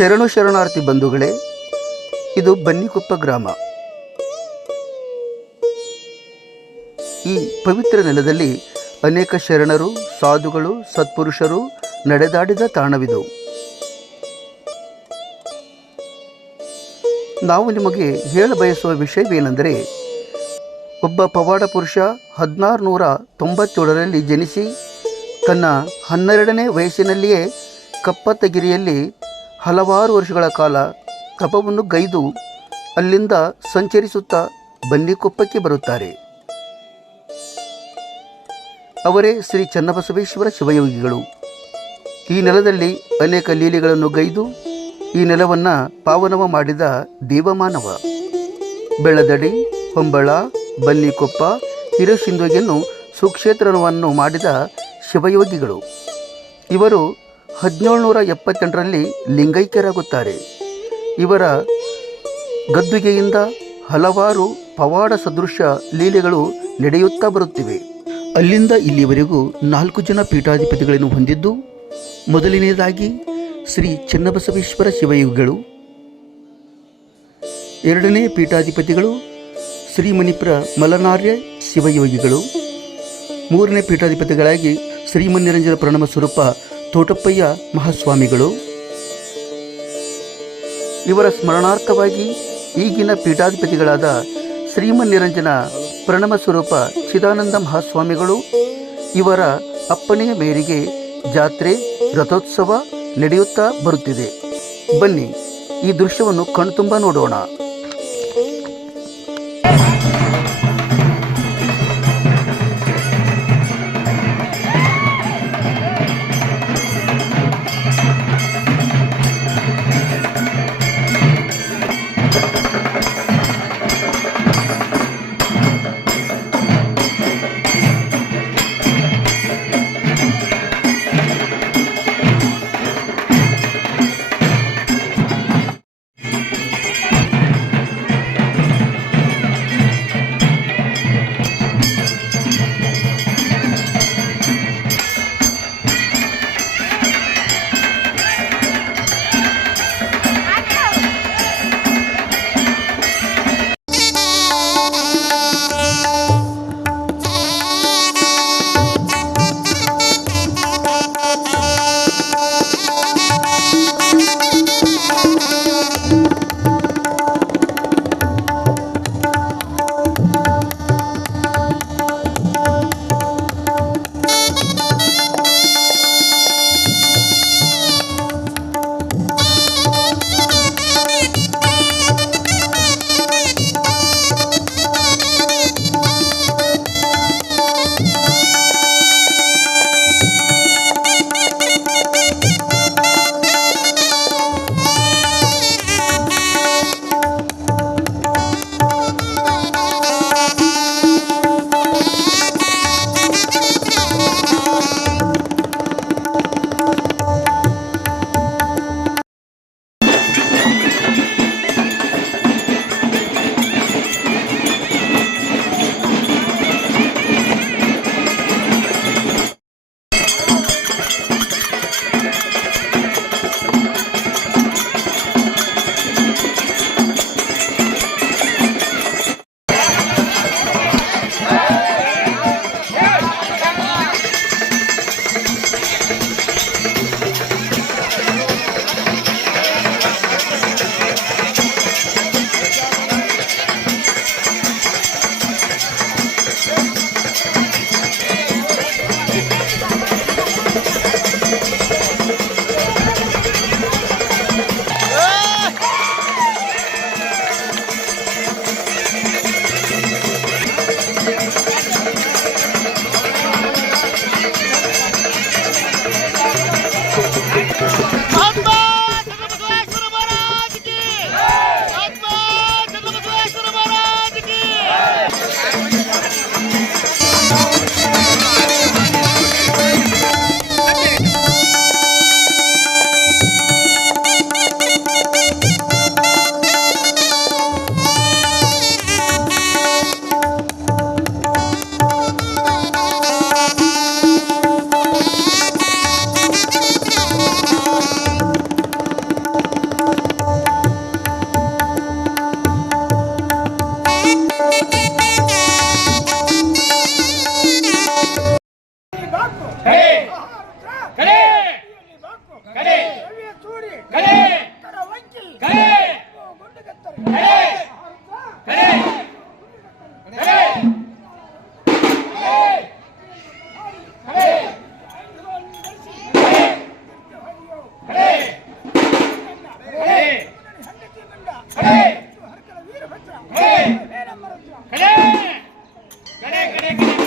ಶರಣಾರ್ಥಿ ಬಂಧುಗಳೇ, ಇದು ಬನ್ನಿಕೊಪ್ಪ ಗ್ರಾಮ. ಈ ಪವಿತ್ರ ನೆಲದಲ್ಲಿ ಅನೇಕ ಶರಣರು, ಸಾಧುಗಳು, ಸತ್ಪುರುಷರು ನಡೆದಾಡಿದ ತಾಣವಿದು. ನಾವು ನಿಮಗೆ ಹೇಳಬಯಸುವ ವಿಷಯವೇನೆಂದರೆ, ಒಬ್ಬ ಪವಾಡ ಪುರುಷ 1697ರಲ್ಲಿ ಜನಿಸಿ ತನ್ನ 12ನೇ ವಯಸ್ಸಿನಲ್ಲಿಯೇ ಕಪ್ಪತ್ತಗಿರಿಯಲ್ಲಿ ಹಲವಾರು ವರ್ಷಗಳ ಕಾಲ ತಪವನ್ನು ಗೈದು ಅಲ್ಲಿಂದ ಸಂಚರಿಸುತ್ತಾ ಬನ್ನಿಕೊಪ್ಪಕ್ಕೆ ಬರುತ್ತಾರೆ. ಅವರೇ ಶ್ರೀ ಚನ್ನಬಸವೇಶ್ವರ ಶಿವಯೋಗಿಗಳು. ಈ ನೆಲದಲ್ಲಿ ಅನೇಕ ಲೀಲೆಗಳನ್ನು ಗೈದು ಈ ನೆಲವನ್ನು ಪಾವನವ ಮಾಡಿದ ದೇವಮಾನವ. ಬೆಳದಡಿ, ಹೊಂಬಳ, ಬನ್ನಿಕೊಪ್ಪ, ಹಿರಸಿಂಧಗಿಯನ್ನು ಸುಕ್ಷೇತ್ರವನ್ನು ಮಾಡಿದ ಶಿವಯೋಗಿಗಳು. ಇವರು 1778ರಲ್ಲಿ ಲಿಂಗೈಕ್ಯರಾಗುತ್ತಾರೆ. ಇವರ ಗದ್ದುಗೆಯಿಂದ ಹಲವಾರು ಪವಾಡ ಸದೃಶ ಲೀಲೆಗಳು ನಡೆಯುತ್ತಾ ಬರುತ್ತಿವೆ. ಅಲ್ಲಿಂದ ಇಲ್ಲಿವರೆಗೂ 4 ಜನ ಪೀಠಾಧಿಪತಿಗಳನ್ನು ಹೊಂದಿದ್ದು, ಮೊದಲನೆಯದಾಗಿ ಶ್ರೀ ಚನ್ನಬಸವೇಶ್ವರ ಶಿವಯೋಗಿಗಳು, 2ನೇ ಪೀಠಾಧಿಪತಿಗಳು ಶ್ರೀಮಣಿಪುರ ಮಲನಾರ್ಯ ಶಿವಯೋಗಿಗಳು, 3ನೇ ಪೀಠಾಧಿಪತಿಗಳಾಗಿ ಶ್ರೀಮನ್ನಿರಂಜನ ಪ್ರಣಮ ಸ್ವರೂಪ ತೋಟಪ್ಪಯ್ಯ ಮಹಾಸ್ವಾಮಿಗಳು. ಇವರ ಸ್ಮರಣಾರ್ಥವಾಗಿ ಈಗಿನ ಪೀಠಾಧಿಪತಿಗಳಾದ ಶ್ರೀಮನ್ನಿರಂಜನ ಪ್ರಣಮ ಸ್ವರೂಪ ಚಿದಾನಂದ ಮಹಾಸ್ವಾಮಿಗಳು ಇವರ ಅಪ್ಪಣೆಯ ಮೇರೆಗೆ ಜಾತ್ರೆ, ರಥೋತ್ಸವ ನಡೆಯುತ್ತಾ ಬರುತ್ತಿದೆ. ಬನ್ನಿ ಈ ದೃಶ್ಯವನ್ನು ಕಣ್ತುಂಬ ನೋಡೋಣ. ಕಡೆ ಕಡೆ ಕಡೆ ಕಡೆ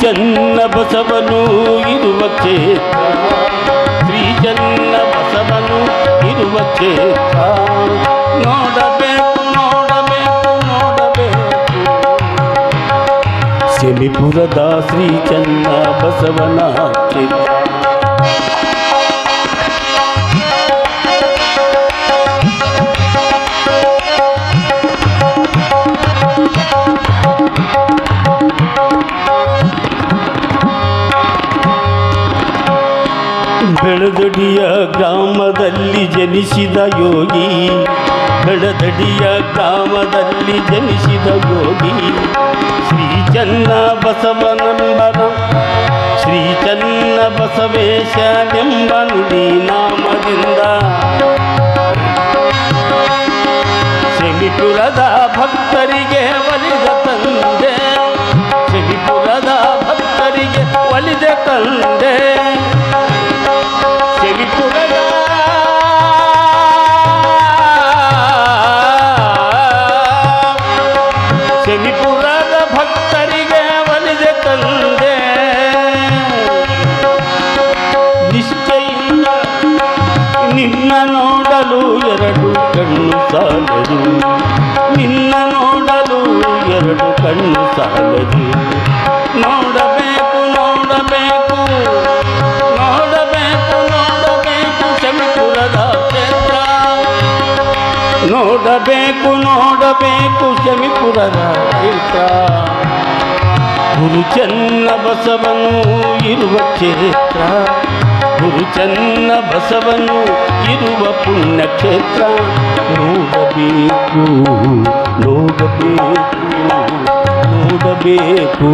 ಚನ್ನ ಬಸವನು ಇರುವ ಕ್ಷೇತ್ರ, ಶ್ರೀ ಚನ್ನ ಬಸವನು ಇರುವ ಕ್ಷೇತ್ರ. ನೋಡಬೇಕು ನೋಡಬೇಕು ನೋಡಬೇಕು ಸೆಮಿಪುರದ ಶ್ರೀ ಚನ್ನ ಬಸವನ ಕ್ಷೇತ್ರ. ಬೆಳದಡಿಯ ಗ್ರಾಮದಲ್ಲಿ ಜನಿಸಿದ ಯೋಗಿ, ಬೆಳದಡಿಯ ಗ್ರಾಮದಲ್ಲಿ ಜನಿಸಿದ ಯೋಗಿ ಶ್ರೀ ಚನ್ನ ಬಸವನೆಂಬನ, ಶ್ರೀ ಚನ್ನ ಬಸವೇಶನೆಂಬ ನುಡಿ ನಾಮದಿಂದ ಸೆಮಿಪುರದ ಭಕ್ತರಿಗೆ ಒಲಿದ ತಂದೆ, ಸೆಮಿಪುರದ ಭಕ್ತರಿಗೆ ಒಲಿದ ತಂದೆ. ಸೆಮಿಪುರದ ಸೆಮಿಪುರದ ಭಕ್ತರಿಗೆ ಒಲಿದ ತಂದೆ. ನಿಷ್ಠೆಯಿಂದ ನಿನ್ನ ನೋಡಲು ಎರಡು ಕಣ್ಣು ಸಾಲದು, ನಿನ್ನ ನೋಡಲು ಎರಡು ಕಣ್ಣು ಸಾಲದು. ನೋಡಬೇಕು ನೋಡಬೇಕು ನೋಡಬೇಕು ನೋಡಬೇಕು ಸೆಮಿಪುರದ ಕ್ಷೇತ್ರ, ನೋಡಬೇಕು ನೋಡಬೇಕು ಸೆಮಿಪುರದ ಕ್ಷೇತ್ರ. ಗುರು ಚನ್ನ ಬಸವನು ಇರುವ ಕ್ಷೇತ್ರ, ಗುರು ಚನ್ನ ಬಸವನು ಇರುವ ಪುಣ್ಯಕ್ಷೇತ್ರ. ನೋಡಬೇಕು ನೋಡಬೇಕು ನೋಡಬೇಕು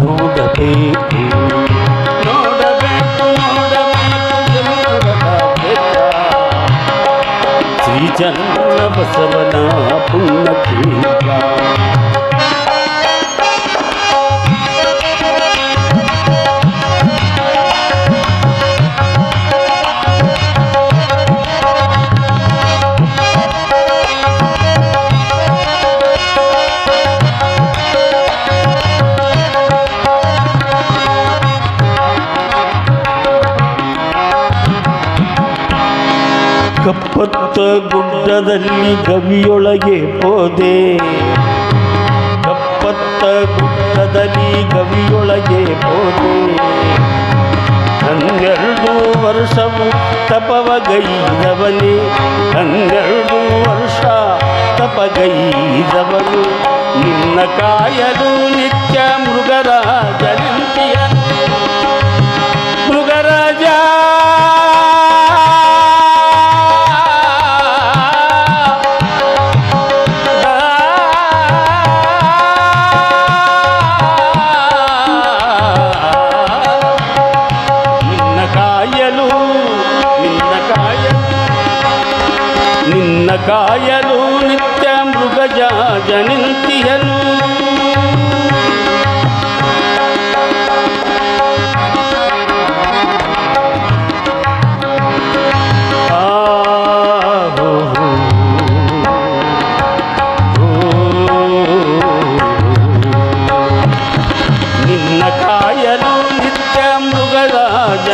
ನೋಡಬೇಕು ನೋಡಬೇಕು ನೋಡಬೇಕು ಸೆಮಿಪುರದ ಕ್ಷೇತ್ರ, ಶ್ರೀ ಚನ್ನ ಬಸವನ ಪುಣ್ಯಕ್ಷೇತ್ರ. ಕಪ್ಪತ್ತ ಗುಡ್ಡದಲ್ಲಿ ಗವಿಯೊಳಗೆ ಹೋದೆ, ಕಪ್ಪತ್ತ ಗುಡ್ಡದಲ್ಲಿ ಗವಿಯೊಳಗೆ ಹೋದೆ. 12 ವರ್ಷವು ತಪವಗೈದವನೇ, 12 ವರ್ಷ ತಪಗೈದವನು. ನಿನ್ನ ಕಾಯಲು ನಿತ್ಯ ಮೃಗರಾಜ ನಿಂತಿಯ, ಮೃಗರಾಜ ಕಾಯಲು ನಿತ್ಯ ಮೃಗಜಾಜ ನಿಂತಿಯನು. ನಿನ್ನ ಕಾಯಲು ನಿತ್ಯ ಮೃಗರಾಜ.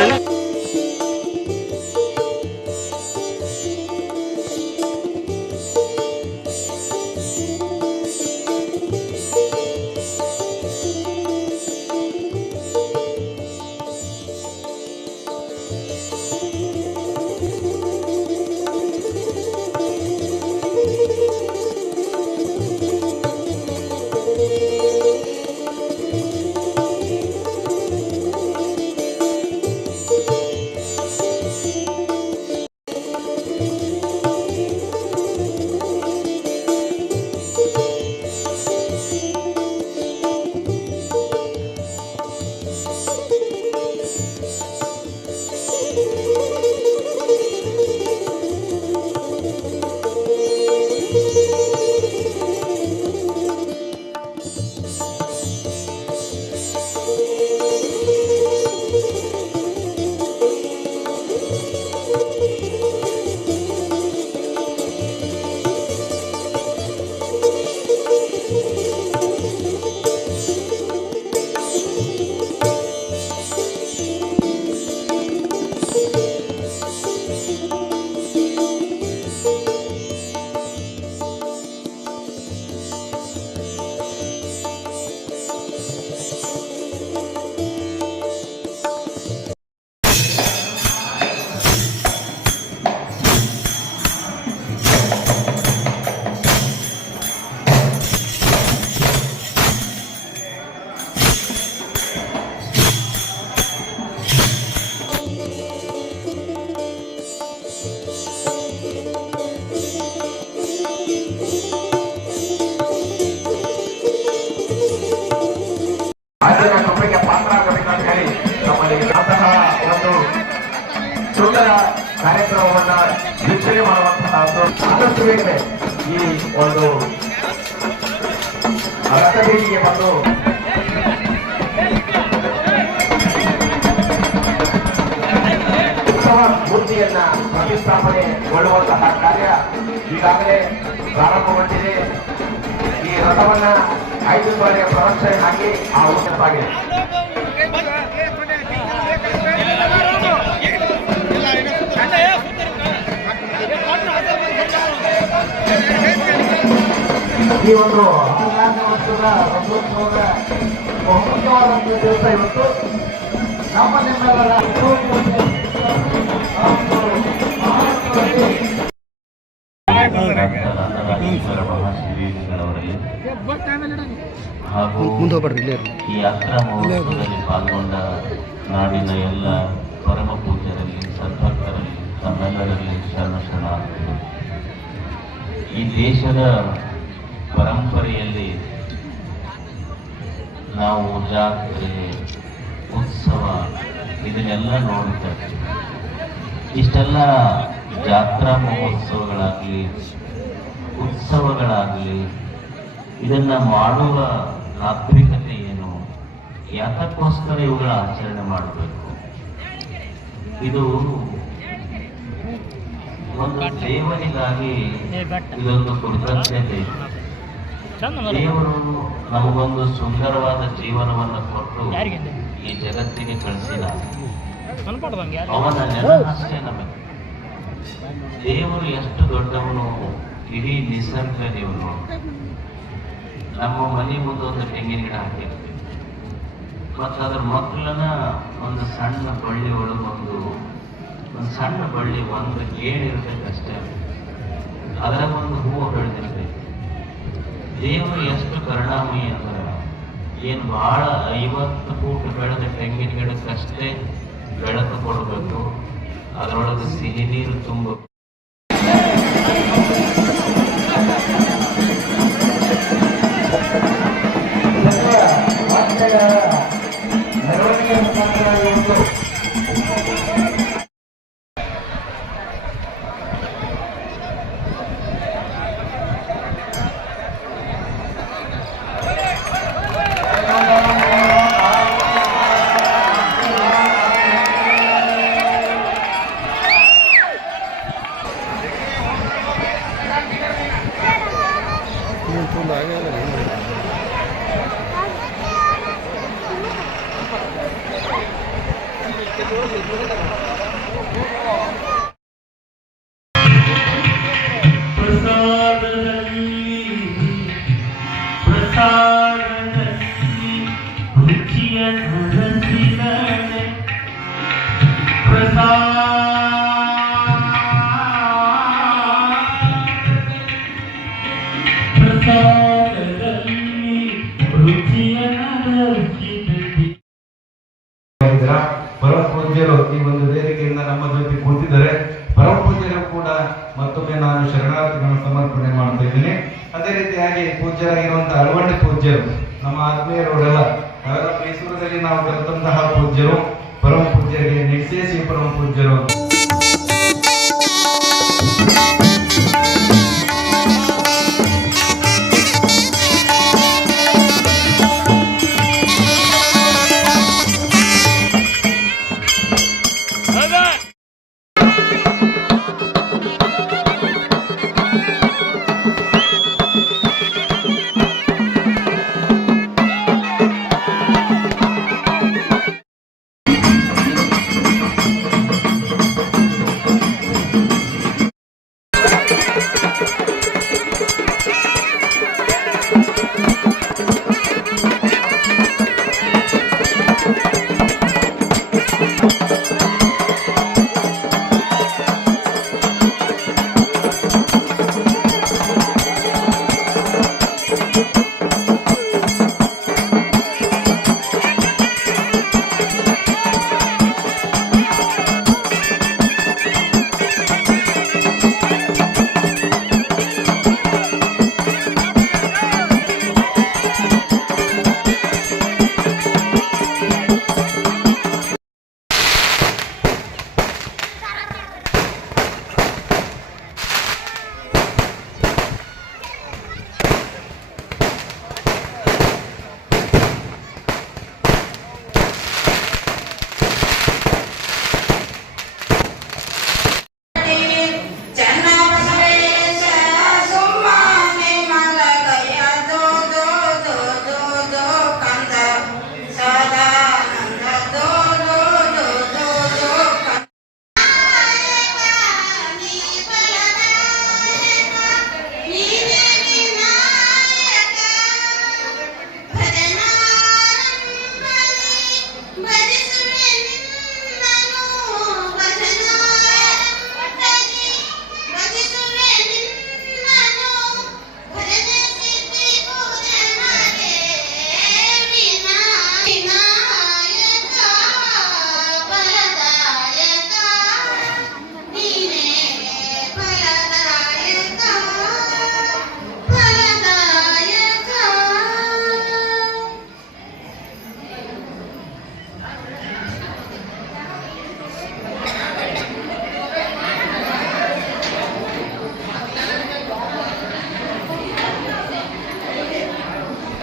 ಆದಷ್ಟು ಬೇಗನೆ ಈ ಒಂದು ರಥಬೀದಿಗೆ ಬಂದು ಉತ್ಸವ ಮೂರ್ತಿಯನ್ನ ಪ್ರತಿಷ್ಠಾಪನೆಗೊಳ್ಳುವಂತಹ ಕಾರ್ಯ ಈಗಾಗಲೇ ಪ್ರಾರಂಭಗೊಂಡಿದೆ. ಈ ರಥವನ್ನ 5 ಬಾರಿಯ ಪ್ರದಕ್ಷಿಣೆ ಹಾಕಿ ಆ ಉತ್ಸವವಾಗಿದೆ. ಈ ಒಂದು ವರ್ಷದ ರಥೋತ್ಸವದ ಬಹುಮುಖ್ಯವಾದಂತಹ ದಿವಸ ಇವತ್ತು. ನಮ್ಮ ನಿಮ್ಮೆಲ್ಲರ ಹಾಗೂ ಈ ಯಾತ್ರಾ ಮಹೋತ್ಸವದಲ್ಲಿ ಪಾಲ್ಗೊಂಡ ನಾಡಿನ ಎಲ್ಲ ಪರಮ ಪೂಜ್ಯರಲ್ಲಿ, ಸದ್ಭಕ್ತರಲ್ಲಿ, ತಮ್ಮೆಲ್ಲರಲ್ಲಿ ಶರಣಾರ್ಥಿಗಳು. ಈ ದೇಶದ ಪರಂಪರೆಯಲ್ಲಿ ನಾವು ಜಾತ್ರೆ, ಉತ್ಸವ ಇದನ್ನೆಲ್ಲ ನೋಡುತ್ತೇವೆ. ಇಷ್ಟೆಲ್ಲ ಜಾತ್ರಾ ಮಹೋತ್ಸವಗಳಾಗಲಿ, ಉತ್ಸವಗಳಾಗಲಿ, ಇದನ್ನ ಮಾಡುವ ತಾತ್ವಿಕತೆ ಏನು, ಯಾತಕ್ಕೋಸ್ಕರ ಇವುಗಳ ಆಚರಣೆ ಮಾಡಬೇಕು? ಇದು ಒಂದು ದೇವರಿಗಾಗಿ ಇದೊಂದು ಕೃತಜ್ಞತೆ. ದೇವರು ನಮಗೊಂದು ಸುಂದರವಾದ ಜೀವನವನ್ನು ಕೊಟ್ಟು ಈ ಜಗತ್ತಿಗೆ ಕಳಿಸಿದ. ಅವನ ನೆನಪಷ್ಟೇ ನಮಗೆ. ದೇವರು ಎಷ್ಟು ದೊಡ್ಡವನು, ಇಡೀ ನಿಸರ್ಗ ದೇವರು. ನಮ್ಮ ಮನೆ ಮುಂದೆ ಒಂದು ತೆಂಗಿನ ಗಿಡ ಹಾಕಿರ್ತೀವಿ, ಮತ್ತು ಅದ್ರ ಮಕ್ಕಳನ್ನ ಒಂದು ಸಣ್ಣ ಬಳ್ಳಿ ಒಳಗೊಂದು ಸಣ್ಣ ಬಳ್ಳಿ ಒಂದು ಏನಿರ್ಬೇಕಷ್ಟೇ, ಅದರ ಒಂದು ಹೂವು ಬೆಳೆದಿರ್ತೈತಿ. ದೇವರು ಎಷ್ಟು ಕರುಣಾಮಯಿ ಅಂದ್ರೆ, ಏನು ಬಹಳ 50 ಫೂಟ್ ಬೆಳೆದ ತೆಂಗಿನ ಗಿಡಕ್ಕಷ್ಟೇ ಬೆಳಕು ಕೊಡಬೇಕು, ಅದರೊಳಗೆ ಸಿಹಿ ನೀರು ತುಂಬ. ಪರಮ ಪೂಜ್ಯರು ಈ ಒಂದು ವೇದಿಕೆಯಿಂದ ನಮ್ಮ ಜೊತೆ ಕೂತಿದ್ದಾರೆ. ಪರಮ ಪೂಜ್ಯರು ಕೂಡ ಮತ್ತೊಮ್ಮೆ ನಾನು ಶರಣಾರ್ಥಿಗಳನ್ನು ಸಮರ್ಪಣೆ ಮಾಡ್ತಾ ಇದ್ದೀನಿ. ಅದೇ ರೀತಿಯಾಗಿ ಪೂಜ್ಯರಾಗಿರುವಂತಹ ಅಳವಂಡಿ ಪೂಜ್ಯರು, ನಮ್ಮ ಆತ್ಮೀಯರುಗಳೆಲ್ಲ ಮೈಸೂರಿನಲ್ಲಿ ನಾವು ಕಲಿತಂತಹ ಪೂಜ್ಯರು, ಪರಮ ಪೂಜ್ಯರಿಗೆ ನಿಶ್ಚಯಿಸಿ ಪರಮ ಪೂಜ್ಯರು.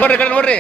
ಬರ್ರಿ ಕಡೆ ನೋಡ್ರಿ.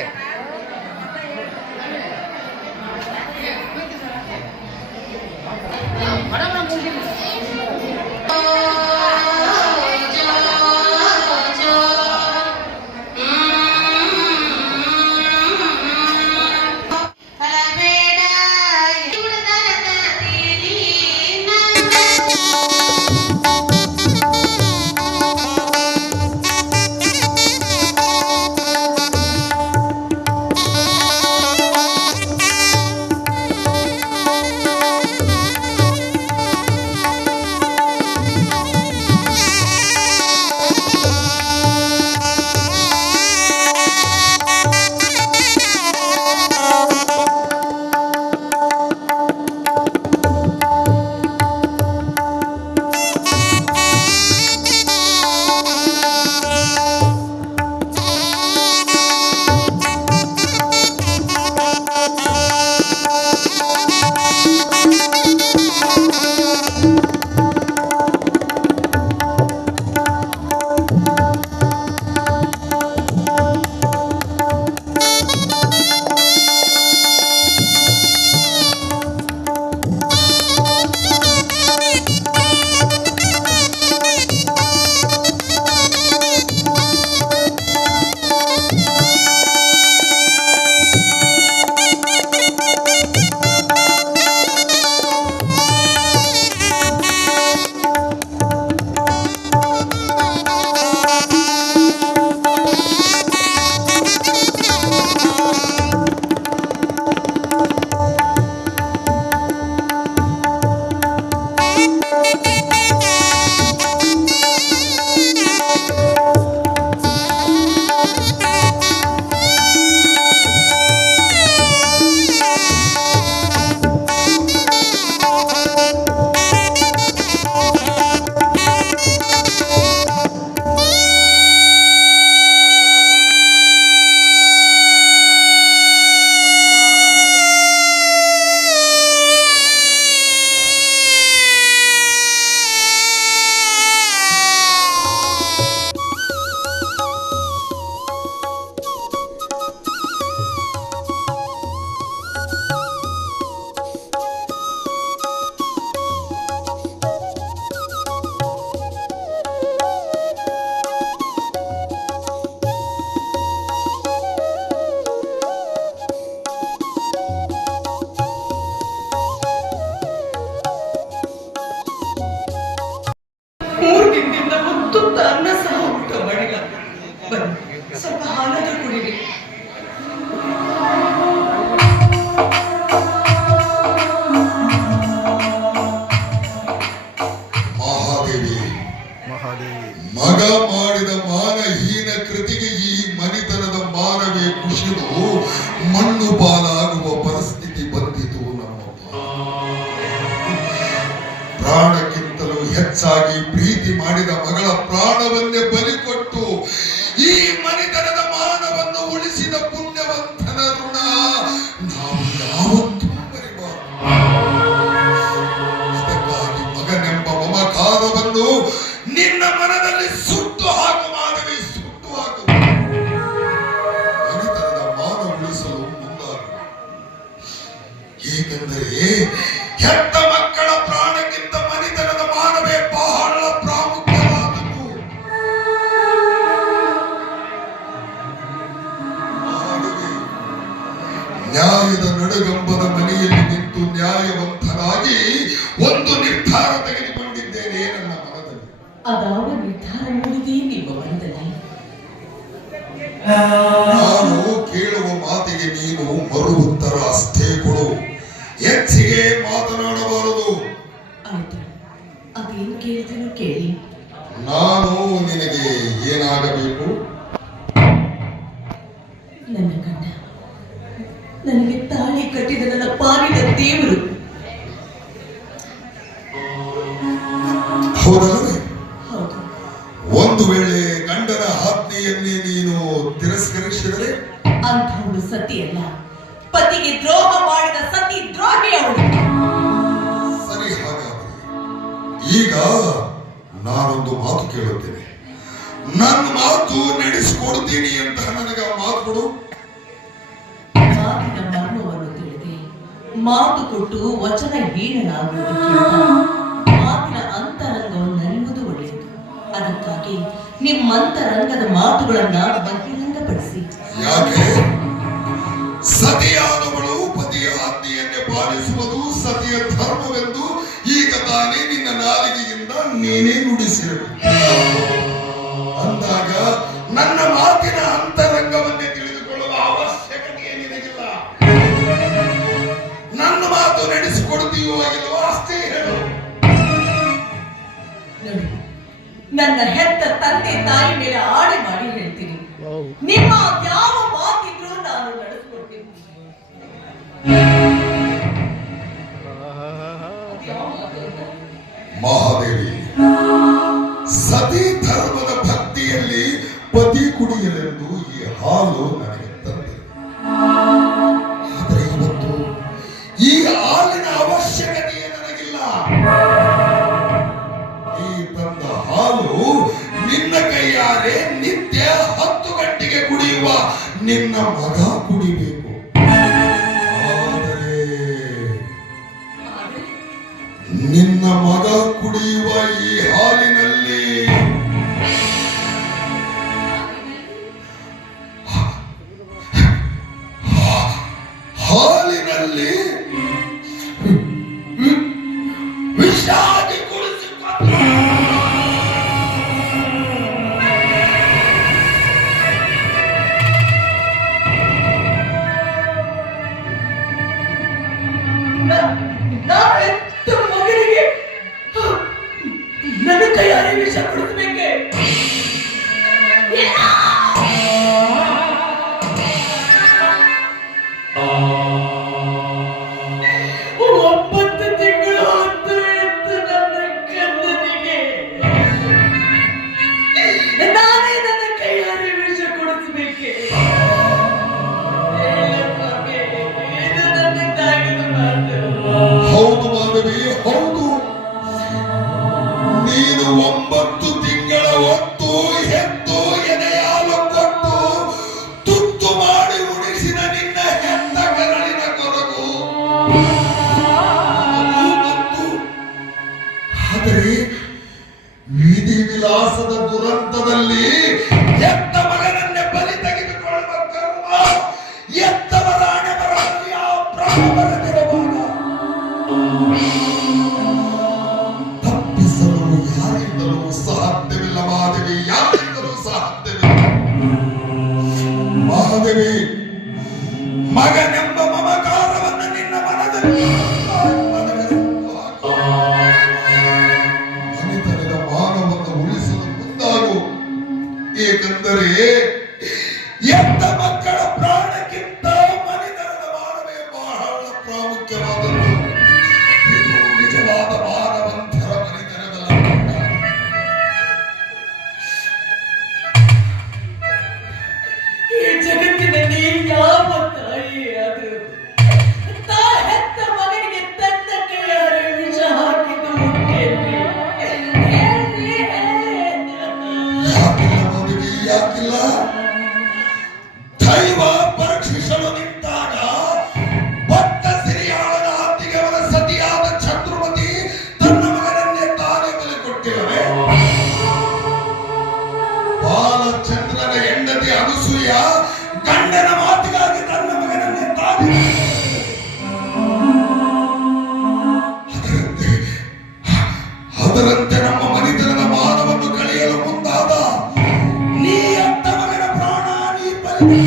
ಅನ್ನ ಸಹ ಊಟ ಮಾಡಿಲ್ಲ. ಬನ್ನಿ ಸ್ವಲ್ಪ ಹಾಲಾದ್ರೂ ಕುಡಿರಿ. ಮಹಾದೇವಿ ಮಗ ಮಾಡಿದ ಮಾನಹೀನ ಕೃತಿಗೆ ಈ ಮನಿತನದ ಮಾನವೇ ಕುಸಿದು ಮಣ್ಣು ಪಾಲಾಗುವ ಪರಿಸ್ಥಿತಿ ಬಂದಿತು. ನಮ್ಮಪ್ಪ ಪ್ರಾಣಕ್ಕಿಂತಲೂ ಹೆಚ್ಚಾಗಿ ಪ್ರೀತಿ ಮಾಡಿದ ಮಗಳ ಪ್ರಾಣವನ್ನೇ ಬಲಿಕೊಟ್ಟು ಈ ಮನಿತನದ ಮಾನವನ್ನು ಉಳಿಸಿದ ಪುಣ್ಯವಂತನ ಋಣ ನಾವು ಯಾವತ್ತೂ ಮರೆಯಬಾರದು. ಅದಕ್ಕಾಗಿ ಮಗನೆಂಬ ಮಮಕಾರವನ್ನು ನಿನ್ನ ಮನದಲ್ಲಿ ಸುಟ್ಟು ಹಾಕು ಮಾನವಿ, ಸುಟ್ಟು ಹಾಕು. ಮನಿತನದ ಮಾನ ಉಳಿಸಲು ಮುಂದಾಗು. ಏಕೆಂದರೆ ಹೆತ್ತ ಮಕ್ಕಳ ಪ್ರಾಣಕ್ಕಿಂತ ಮನಿತನದ ಮಾನವೇ ಬಹಳ ಪ್ರಾಮುಖ್ಯವಾದದ್ದು. ನ್ಯಾಯದ ನಡುಗಂಬದ ಮನೆಯಲ್ಲಿ ನಿಂತು ನ್ಯಾಯವಂತನಾಗಿ ಒಂದು ನಿರ್ಧಾರ ತೆಗೆದುಕೊಂಡಿದ್ದೇನೆ ನನ್ನ ಮನದಲ್ಲಿ. ಅದಾವ ನಿರ್ಧಾರ ಮೂಡಿದೆ ನಿಮ್ಮ ಮನದಲ್ಲಿ? ನಾನು ಕೇಳುವ ಮಾತಿಗೆ ನೀನು ಮರು ಉತ್ತರ ಅಷ್ಟೇ ಕೊಡು, ಹೆಚ್ಚಿಗೆ ಮಾತನಾಡಬಾರದು. ಆಯ್ತು, ಅದೇನು ಕೇಳ್ತೀನೋ ಕೇಳಿ. ನಾನು ನಿನಗೆ ಏನಾಗಬೇಕು? ನನ್ನ ಗಂಡ ನನಗೆ ತಾಳಿ ಕಟ್ಟಿದ ನನ್ನ ಪಾಲಿನ ದೇವರು. ಹೌದಲ್ಲವೇ? ಹೌದು. ಒಂದು ವೇಳೆ ಗಂಡನ ಆಜ್ಞೆಯನ್ನೇ ನೀನು ತಿರಸ್ಕರಿಸಿದರೆ? ಅಂಥವಳು ಸತಿಯಲ್ಲ, ಪತಿಗೆ ದ್ರೋಹ ಮಾಡಿದ ಸತಿ ದ್ರೋಹಿ ಅವಳು. ಸರಿ, ಹಾಗಾದರೆ ಈಗ ನಾನೊಂದು ಮಾತು ಕೇಳುತ್ತೇನೆ. ನನ್ನ ಮಾತು ನಡೆಸಿಕೊಡ್ತೀನಿ ಅಂತ ನನಗ ಮಾತು ಕೊಡು. ಮಾತಿನ ಮರ್ಮವನ್ನು ತಿಳಿದೆ ಮಾತು ಕೊಟ್ಟು ವಚನ ಹೀನನಾಗುವುದಕ್ಕಿಂತ ಮಾತಿನ ಅಂತರಂಗವನ್ನು ಅರಿಯುವುದು ಒಳ್ಳೆಯದು. ಅದಕ್ಕಾಗಿ ನಿಮ್ಮ ಅಂತರಂಗದ ಮಾತುಗಳನ್ನ ಬಹಿರಂಗಪಡಿಸಿ. ಯಾಕೆ? ಸತಿಯಾದವಳು ಪತಿಯ ಆಜ್ಞೆಯನ್ನೇ ಪಾಲಿಸುವುದು ಸತಿಯ ಧರ್ಮವೆಂದು ಈಗ ತಾನೇ ನಿನ್ನ ನಾಲಿಗೆಯಿಂದ ನೀನೇ ನುಡಿಸಿರು. ಅಂದಾಗ ನನ್ನ ಮಾತಿನ ಅಂತರಂಗವನ್ನೇ ತಿಳಿದುಕೊಳ್ಳುವ ಅವಶ್ಯಕತೆ ನಿನಗಿಲ್ಲ. ನನ್ನ ಮಾತು ನಡೆಸಿಕೊಡ್ತೀಯೋ ಇಲ್ಲವೋ ಅಷ್ಟೇ ಹೇಳು. ನೋಡಿ, ನನ್ನ ಹೆತ್ತ ತಂದೆ ತಾಯಿ ಮೇಲೆ ಆಣೆ ಮಾಡಿ ಹೇಳ್ತೀನಿ, ನಿಮ್ಮ ಯಾವ ಮಾತಿದ್ರು ನಾನು ನಡೆಸ್ಕೊಡ್ತೀನಿ. ಮಹಾದೇವಿ, ಸತಿ ಧರ್ಮದ ಭಕ್ತಿಯಲ್ಲಿ ಪತಿ ಕುಡಿಯಲೆಂದು ಈ ಹಾಲು ನನಗೆ ತಂದೆ. ಆದರೆ ಇವತ್ತು ಈ ಹಾಲಿನ ಅವಶ್ಯಕತೆಯೇ ನನಗಿಲ್ಲ. ಈ ತಂದ ಹಾಲು ನಿನ್ನ ಕೈಯಾರೆ ನಿತ್ಯ 10 ಗಂಟೆಗೆ ಕುಡಿಯುವ ನಿನ್ನ ಮಗ ಕುಡಿಬೇಕು. ಆದರೆ ನಿನ್ನ ಮಗ ಕುಡಿಯುವ ಈ ಹಾಲಿನಲ್ಲಿ ವಿಷಾದಿ ಕುಡಿಸಿಕೊಂಡು ಹೆತ್ತ ಮಗನಿಗೆ ನನ್ನ ಕೈಯಾರೆ ವಿಷ ಕೊಡಿಸ್ಬೇಕೆ? ಹೌದು ಮಾನವಿ, ಹೌದು. ನೀನು 9 ತಿಂಗಳ ಹೊತ್ತು ಹೆತ್ತು ಎದೆಯಾಲು ಕೊಟ್ಟು ತುತ್ತು ಮಾಡಿ ಉಣಿಸಿದ ನಿನ್ನ ಹೆತ್ತ ಕರಳಿನ ಕೊರಗು. ಆದರೆ ವಿಧಿ ವಿಲಾಸದ ದುರಂತದಲ್ಲಿ ಹೆತ್ತ ಮಗನನ್ನೇ ಬಲಿ ತೆಗೆದುಕೊಳ್ಳುವ ಕರ್ಮ ಎತ್ತವರ ಹಣೆ ಬರಲಿ ಆ ಪ್ರಾಣ ಬರದಿರುವಾಗ ತಪ್ಪಿಸಲು ಯಾರಿಂದಲೂ ಸಾಧ್ಯವಿಲ್ಲ ಮಹಾದೇವಿ, ಯಾರಿಂದಲೂ ಸಾಧ್ಯವಿಲ್ಲ ಮಹಾದೇವಿ. ಮಗನೆಂಬ ಮಮಕಾರವನ್ನು ನಿನ್ನ ಮನದಲ್ಲಿ ಮನೆತನದ ಮಾನವನ್ನು ಉಳಿಸಲು ಮುಂದಾಗು. ಏಕೆಂದರೆ ಎತ್ತ ಮಕ್ಕಳ ಪ್ರಾಣಕ್ಕಿಂತ ಮನೆತನದ ಮಾನವೇ ಬಹಳ ಪ್ರಾಮುಖ್ಯವಾದದ್ದು. ಇದು ನಿಜವಾದ ಮಾನವಂತರ ಮನೆತನದ ಲಕ್ಷಣ. ಈ ಜಗತ್ತಿನಲ್ಲಿ ಯಾವ ತಾಯಿ ಆದರೂ ತಾ ಹೆತ್ತ ಮಗನಿಗೆ ತನ್ನ ಕೈಯಾರೆ ವಿಷ ಹಾಕಿದ್ದು ಉಂಟೇನ್ರಿ? ಯಾಕಿಲ್ಲ ಮದುವೆ, ಯಾಕಿಲ್ಲ? ದೈವ ಪರೀಕ್ಷಿಸಲು ನಿಂತಾಗ ಭಕ್ತ ಸಿರಿಯಾಳನ ಹತ್ತಿಗೆ ಅವರ ಸತಿಯಾದ ಛತ್ರಪತಿ ತನ್ನ ಮಗನನ್ನೇ ತಾನೇ ಬಲಿ ಕೊಟ್ಟಿರುವೆ. ಬಾಲಚಂದ್ರನ ಹೆಂಡತಿ ಅನಸೂಯ ಗಂಡನ ಮಾತಿಗಾಗಿ ತನ್ನ ಮಗನನ್ನೇ ತಾನೇ ಅದರಂತೆ ನಮ್ಮ ಮನೆತನದ ಮಾನವನ್ನು ಕಳೆಯಲು ಮುಂದಾದ ನೀ ಅತ್ತ ಮಗನ ಪ್ರಾಣ ನೀ ಬಲಿ.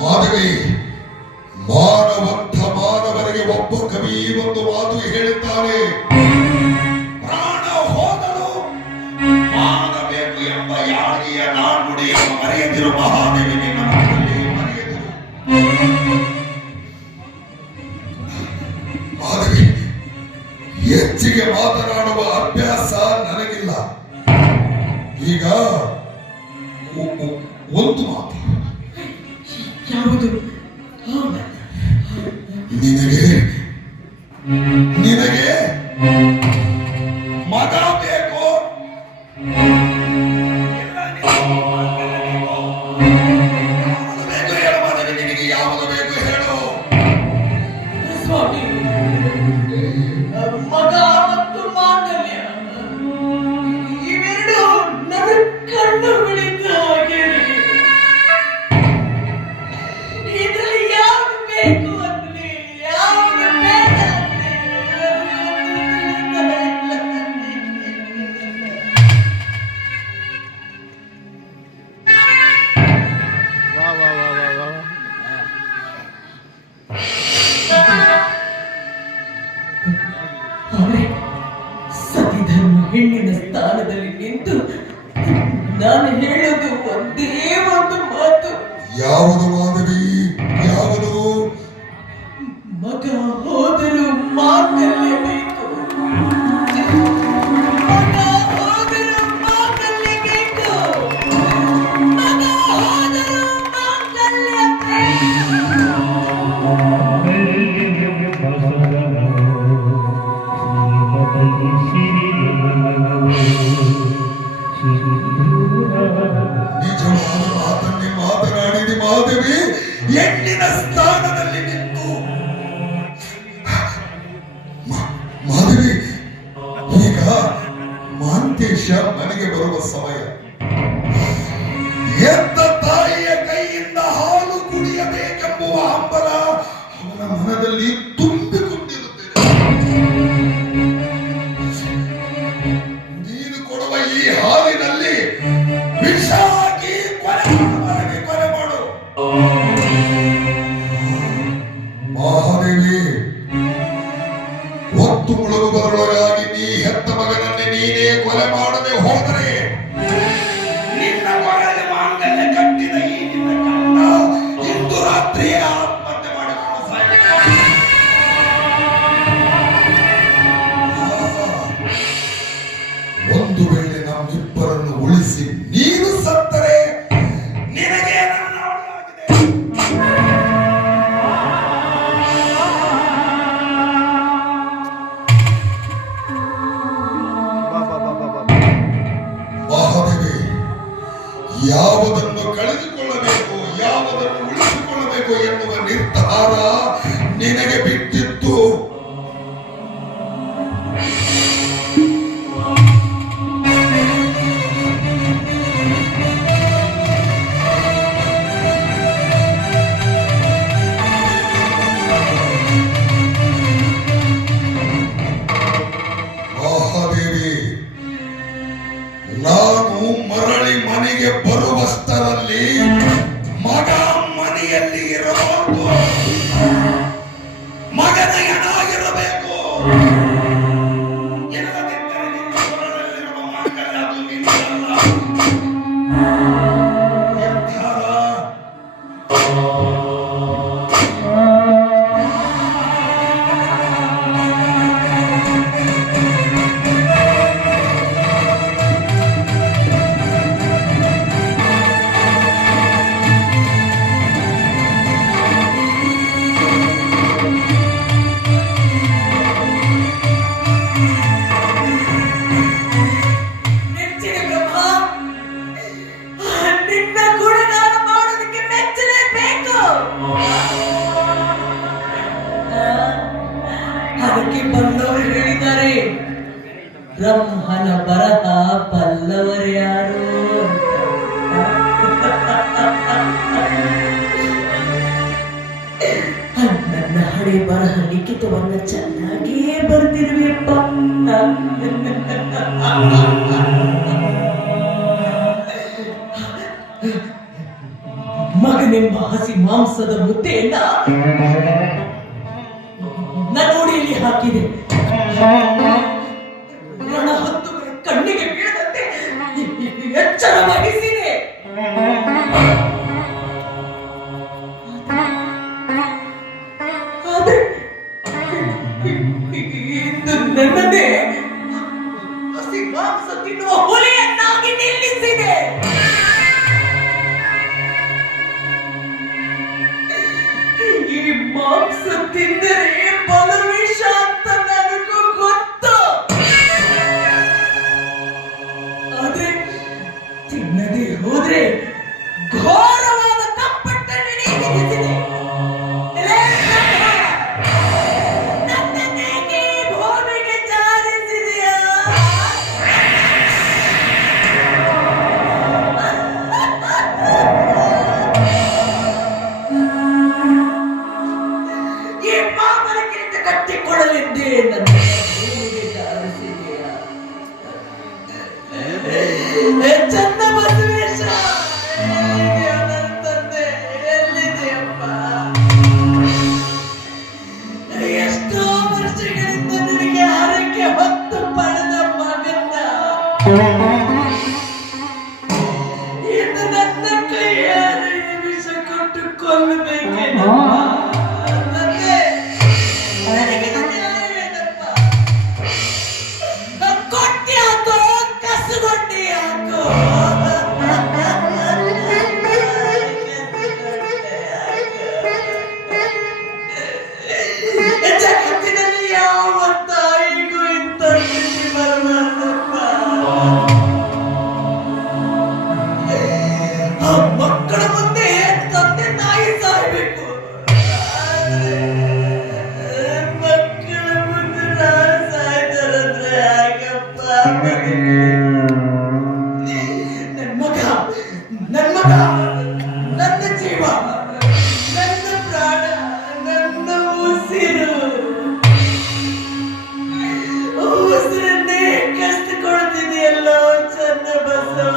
ಮಾಧವಿ, ಮಾನವಂತ ಮಾನವರಿಗೆ ಒಬ್ಬ ಕವಿ ಒಂದು ಮಾತು ಹೇಳುತ್ತಾನೆ, ಪ್ರಾಣ ಹೋದರು ಮಾನಬೇಕು ಎಂಬ ಯಾರಿಯ ನಾನುಡಿಯನ್ನು ಮರೆಯದಿರು ಮಹಾದೇವಿ, ನಿನ್ನ ಮನದಲ್ಲಿ ಮರೆಯದಿರು. ಮಾಧವಿ, ಹೆಚ್ಚಿಗೆ ಮಾತನಾಡುವ ಅಭ್ಯಾಸ ನನಗಿಲ್ಲ. ಈಗ ಒಂದು ಮಾತು, ಯಾವುದು? ನಿನಗೆ ನಿನಗೆ ನಾನು ಹೇಳೋದು ಒಂದೇ ಒಂದು ಮಾತು. ಯಾವುದು ಮಾಧವಿ, ಯಾವುದು? ಮಗ ಹೋದರೂ ಮಾತಲ್ಲೇ ಬೇಕು, ಮಗ ಹೋದರೂ ಮಾತಲ್ಲೇ ಬೇಕು, ಮಗ ಹೋದರೂ ಮಾತಲ್ಲೇ ನಿಜವಾದ ಮಾತನ್ನೇ ಮಾತನಾಡಿದೆ ಮಾಧವಿ. ಹೆಣ್ಣಿನ ಸ್ಥಾನದಲ್ಲಿ ನಿಂತು ಮಾಧವಿ, ಈಗ ಮಾಂತೇಶ ಮನೆಗೆ ಬರುವ ಸಮಯ. ಎದ್ದ ತಾಯಿಯ ಕೈಯಿಂದ ಹಾಲು ಕುಡಿಯಬೇಕೆಂಬುವ ಹಂಬಲ ಅವನ ಮನದಲ್ಲಿ ತುಂಬಿಕೊಂಡಿರುತ್ತದೆ. ನೀನು ಕೊಡುವ ಈ ಹಾಲಿನಲ್ಲಿ ವಿಷ ಹಾಕಿ ಕೊಲೆ ಮಾಡು. ಮಹಾದೇವಿ, ಹೊತ್ತು ಮುಳುಗುವುದರೊಳಗಾಗಿ ನೀ ಹೆತ್ತ ಮಗನನ್ನೇ ನೀನೇ ಕೊಲೆ ಮಾಡದೆ ಹೋದರೆ ನಿನ್ನ ಕೊಲೆಯ ಮಾಂಗಲ್ಯ ಕಟ್ಟಿದ ಈ ನಿನ್ನ ಗಂಡ ಇಂದು ರಾತ್ರಿಯೇ ಆತ್ಮಹತ್ಯೆ ಮಾಡಿಕೊಂಡು ಸಾಯುತ್ತಾನೆ. ಒಂದು ವೇಳೆ ನಮ್ಮಿಬ್ಬರನ್ನು ಉಳಿಸಿ ನೀನು ಸತ್ತರೆ ನಿನಗೆ ನನ್ನ ಒಳ್ಳೆಯಾಗಿದೆ. ಮಹಾದೇವಿ, ಯಾವುದನ್ನು ಕಳೆದುಕೊಳ್ಳಬೇಕು, ಯಾವುದನ್ನು ಉಳಿಸಿಕೊಳ್ಳಬೇಕು ಎನ್ನುವ ನಿರ್ಧಾರ ನಿನಗೆ ಬಿಟ್ಟಿತ್ತು. ಮಹಾದೇವಿ, ನಾನು ಮರಳಿ ಮನೆಗೆ ಬರುವಷ್ಟರಲ್ಲಿ ಮಗ ಮನೆಯಲ್ಲಿ ಇರಬಾರದು, ಮಗನ ಹೆಣ ಇರಬೇಕು. ಇಲ್ಲದಿದ್ದರೆ ನಿನ್ನ ಕೊರಳಲ್ಲಿರುವ ಮಾಂಗಲ್ಯ ಅದು ನಿನ್ನದಲ್ಲ. ನಿರ್ಧಾರ ನೆಚ್ಚಿನ ಬ್ರಹ್ಮ, ನಿನ್ನ ಗುಣಗಾನ ಮಾಡೋದಕ್ಕೆ ಮೆಚ್ಚಲೇಬೇಕು. ಅದಕ್ಕೆ ಬಲ್ಲವರು ಹೇಳಿದ್ದಾರೆ, ಬ್ರಹ್ಮನ ಬರಹ ಬಲ್ಲವರು ಯಾರು? ನನ್ನ ಹಣೆ ಬರಹ ಲಿಖಿತವನ್ನ ಚೆನ್ನಾಗಿಯೇ ಬರ್ತಿರ್ಬೇಕಪ್ಪ. ಮಗನೆಂಬ ಹಸಿ ಮಾಂಸದ ಮುದ್ದೆಯನ್ನ ನನ್ನೋಡಿಯಲ್ಲಿ ಹಾಕಿದೆ. ರಣ ಹೊತ್ತು ಕಣ್ಣಿಗೆ ಬೀಳದಂತೆ ಎಚ್ಚರ ವಹಿಸಿದೆ. ಆದ್ರೆ ಇಂದು ನನ್ನನ್ನೇ ಹಸಿ ಮಾಂಸ ತಿನ್ನುವ ಹುಲಿಯನ್ನಾಗಿ ನಿಲ್ಲಿಸಿದೆ. ಈ ಮಾಂಸ ತಿಂದರೆ ಬಲವಿಷ ಅಂತ ನನಗೂ ಗೊತ್ತು. ಆದ್ರೆ ತಿನ್ನದೆ ಹೋದ್ರೆ ಘೋರವಾದ ಕಪ್ಪಟ್ಟನ್ನು ವಿಧಿಸಿದೆ. ನನ್ನನ್ನೇಕೆ ಈ ಭೂಮಿಗೆ ಜಾರಿಸಿದೆಯಾ? ಈ ಪಾಪನಕ್ಕಿಂತ ಕಟ್ಟಿಕೊಳ್ಳಲೆಂದೇ ನನ್ನ ಭೂಮಿಗೆ ಜಾರಿಸಿದೆಯಾ? ಚನ್ನ ಬಸವೇಶ, ಕೊಲ್ಲಬೇಕೇನಪ್ಪ? ನನಗೆ ನ್ಯಾಯವೇನಪ್ಪ? ಕೊಟ್ಟಿ ಹಾಕೋ, ಕಸುಗೊಂಡಿ ಹಾಕೋ. ಜಗತ್ತಿನಲ್ಲಿ ಯಾವ ತಾಯಿಗೂ ಇಂಥ ಸ್ಥಿತಿ ಬರಬಾರ್ದಪ್ಪ. ಆ ಮಕ್ಕಳ ಮುಂದೆ ತಂದೆ ತಾಯಿ ಸಾಯ್ಬೇಕು, ಆದ್ರೆ ಮಕ್ಕಳ ಮುಂದೆ ನಾನು ಸಾಯ್ತಾರಂದ್ರೆ ಹಾಗಪ್ಪ. ನನ್ ಮಗ ನನ್ನ ಜೀವ, ನನ್ನ ಪ್ರಾಣ, ನನ್ನ ಉಸಿರನ್ನೇ ಕಷ್ಟ ಕೊಡ್ತಿದೆಯಲ್ಲೋ ಚನ್ನ ಬಸವ.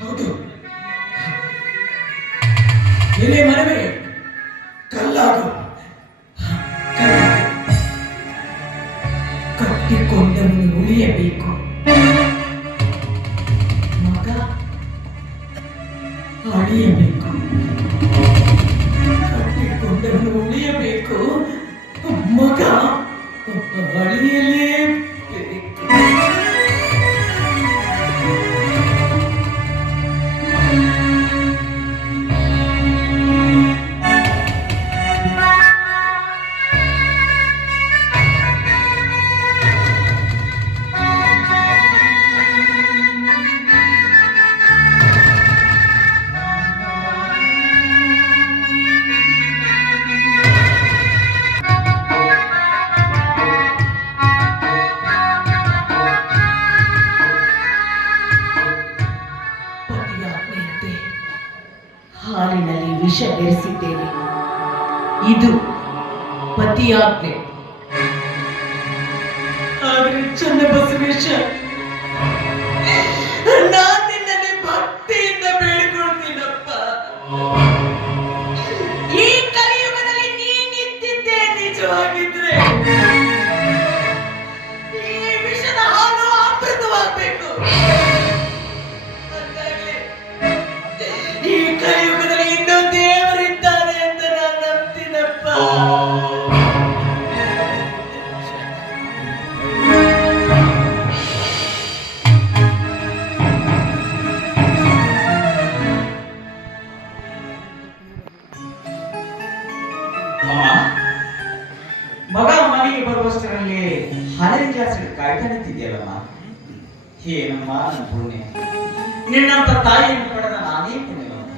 ಹೌದು, ಎಲೆ ಮರವೇ ಕಲ್ಲಾಗು, ಕಟ್ಟಿಕೊಂಡವನು ಉಳಿಯಬೇಕು. ಮಗ ಅಳಿಯಬೇಕು, ಕಟ್ಟಿಕೊಂಡವನು ಉಳಿಯಬೇಕು, ಮಗ ಅಳಿಯಲೇಬೇಕು. ಪತಿಯಾಜ್ಞೆಯಂತೆ ಹಾಲಿನಲ್ಲಿ ವಿಷ ಬೆರೆಸಿದ್ದೇನೆ. ಇದು ಪತಿಯಾಜ್ಞೆ. ಆದ್ರೆ ಚನ್ನಬಸವೇಶ, ನಾನು ನಿನ್ನಲ್ಲಿ ಭಕ್ತಿಯಿಂದ ಬೇಡಿಕೊಳ್ತೀನಪ್ಪ. ಈ ಕಲಿಯುಗದಲ್ಲಿ ನೀನಿದ್ದಿದ್ದೇ ನಿಜವಾಗಿದ್ರೆ ಈ ವಿಷದ ಹಾಲು ಅಮೃತವಾಗಬೇಕು. ಈ ಕಲಿಯುಗದಲ್ಲಿ ಇನ್ನೂ ದೇವರಿದ್ದಾರೆ ಅಂತ ನಾನು ನಂಬ್ತೀನಪ್ಪ. ಮಗ ಮನೆಗೆ ಬರುವಷ್ಟರಲ್ಲಿ 12ನೇ ಕ್ಲಾಸ್ ಕಾಯ್ತಾ ನಿಂತಿದ್ಯಲ್ಲಮ್ಮ. ಏನಮ್ಮ ನನ್ನ ಪುಣ್ಯ, ನಿನ್ನಂತ ತಾಯಿಯನ್ನು ಪಡೆದ ನಾನೇ ಪುಣ್ಯವಂತ.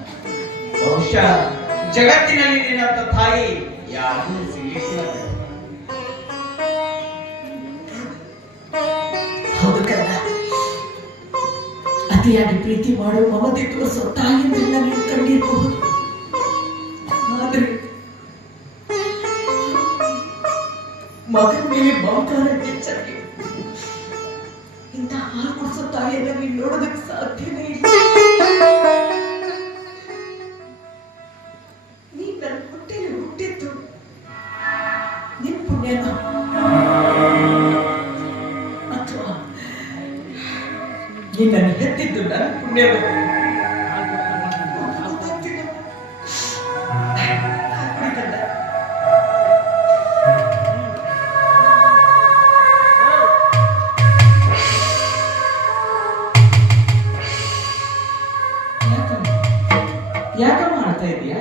ಬಹುಶಃ ಜಗತ್ತಿನಲ್ಲಿ ನಿನ್ನಂತ ತಾಯಿ ಯಾರಿಗೂ ಸಿಗಲಿಲ್ಲ. ಹೌದು ಕಲ್ಲ, ಅತಿಯಾಗಿ ಪ್ರೀತಿ ಮಾಡುವ ಮಮತೆ ತೋರಿಸೋ ತಾಯಿಯನ್ನೆಲ್ಲ ನೀವು ಕಂಡಿರಬಹುದು. ಆದ್ರೆ ಮಗನ ಮೇಲೆ ಮಮಕಾರ ಹೆಚ್ಚಾಗಿ ಇಂಥ ಹಾಲು ಕುಡಿಸೋ ತಾಯಿಯನ್ನ ನೀವು ನೋಡೋದಕ್ಕೆ ಸಾಧ್ಯನೇ ಇಲ್ಲ. ನೀನ್ ನನ್ನ ಹೊಟ್ಟೆಯಲ್ಲಿ ಹುಟ್ಟಿದ್ದು ನಿನ್ ಪುಣ್ಯನ ಅಥವಾ ನಿನ್ನನ್ನು ಹೆತ್ತಿದ್ದು ನನ್ನ ಪುಣ್ಯನ ಗೊತ್ತಾಗ್ತಿಲ್ಲ. ಯಾಕಮ್ಮ ಮಾಡ್ತಾ ಇದೀಯಾ?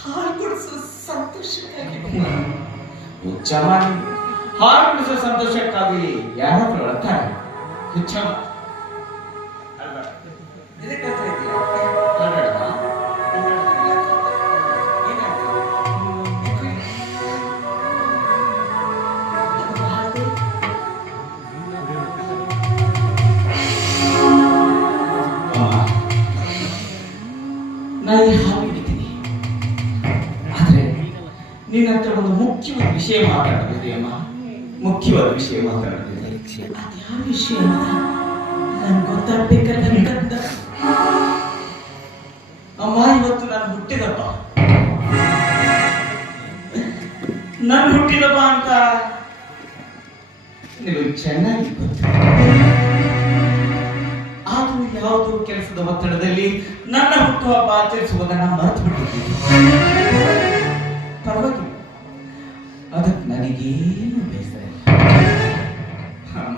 ಹಾಲು ಕುಡಿಸೋ ಸಂತೋಷಕ್ಕಾಗಿ. ಹುಚ್ಚಮ್ಮ, ಹಾಲು ಕುಡಿಸೋ ಸಂತೋಷಕ್ಕಾಗಿ ಯಾರಾದ್ರೂ ಅಳ್ತಾರೆ? ಹುಚ್ಚಮ್ಮ, ಇದಕ್ಕೆ ಹತ್ರ ಇದೆಯಾ? ಅಳ್ಬೇಡಮ್ಮ. ನಾನು ಈ ಹಾಲು ಹಿಡಿತೀನಿ, ಆದ್ರೆ ನಿನ್ನ ಹತ್ರ ಒಂದು ಮುಖ್ಯವಾದ ವಿಷಯ ಮಾತಾಡೋದಿದೆ ಅಮ್ಮ. ಮುಖ್ಯವಾದ ವಿಷಯ ಮಾತಾಡೋದಿದೆ. ಅದ್ಯಾವ ವಿಷಯ ಅಂತ ನನ್ ಗೊತ್ತಾಗ್ಬೇಕಲ್ಲ ಕಂದ. ಅಮ್ಮ, ಇವತ್ತು ನಾನು ಹುಟ್ಟಿದಬ್ಬ. ನಾನು ಹುಟ್ಟಿದಬ್ಬ ಅಂತ ನೀವು ಚೆನ್ನಾಗಿ ಗೊತ್ತು. ಆದ್ರೂ ಯಾವುದೋ ಕೆಲಸದ ಒತ್ತಡದಲ್ಲಿ ನನ್ನ ಹುಟ್ಟುಹಬ್ಬ ಆಚರಿಸುವುದನ್ನ ಮರೆತು ಬಿಟ್ಟಿದ್ದೀನಿ. ಪರವಾಗಿಲ್ಲ, ಅದಕ್ಕೆ ನನಗೇನು ಬೇಸರ ಇಲ್ಲ. ಅಮ್ಮ,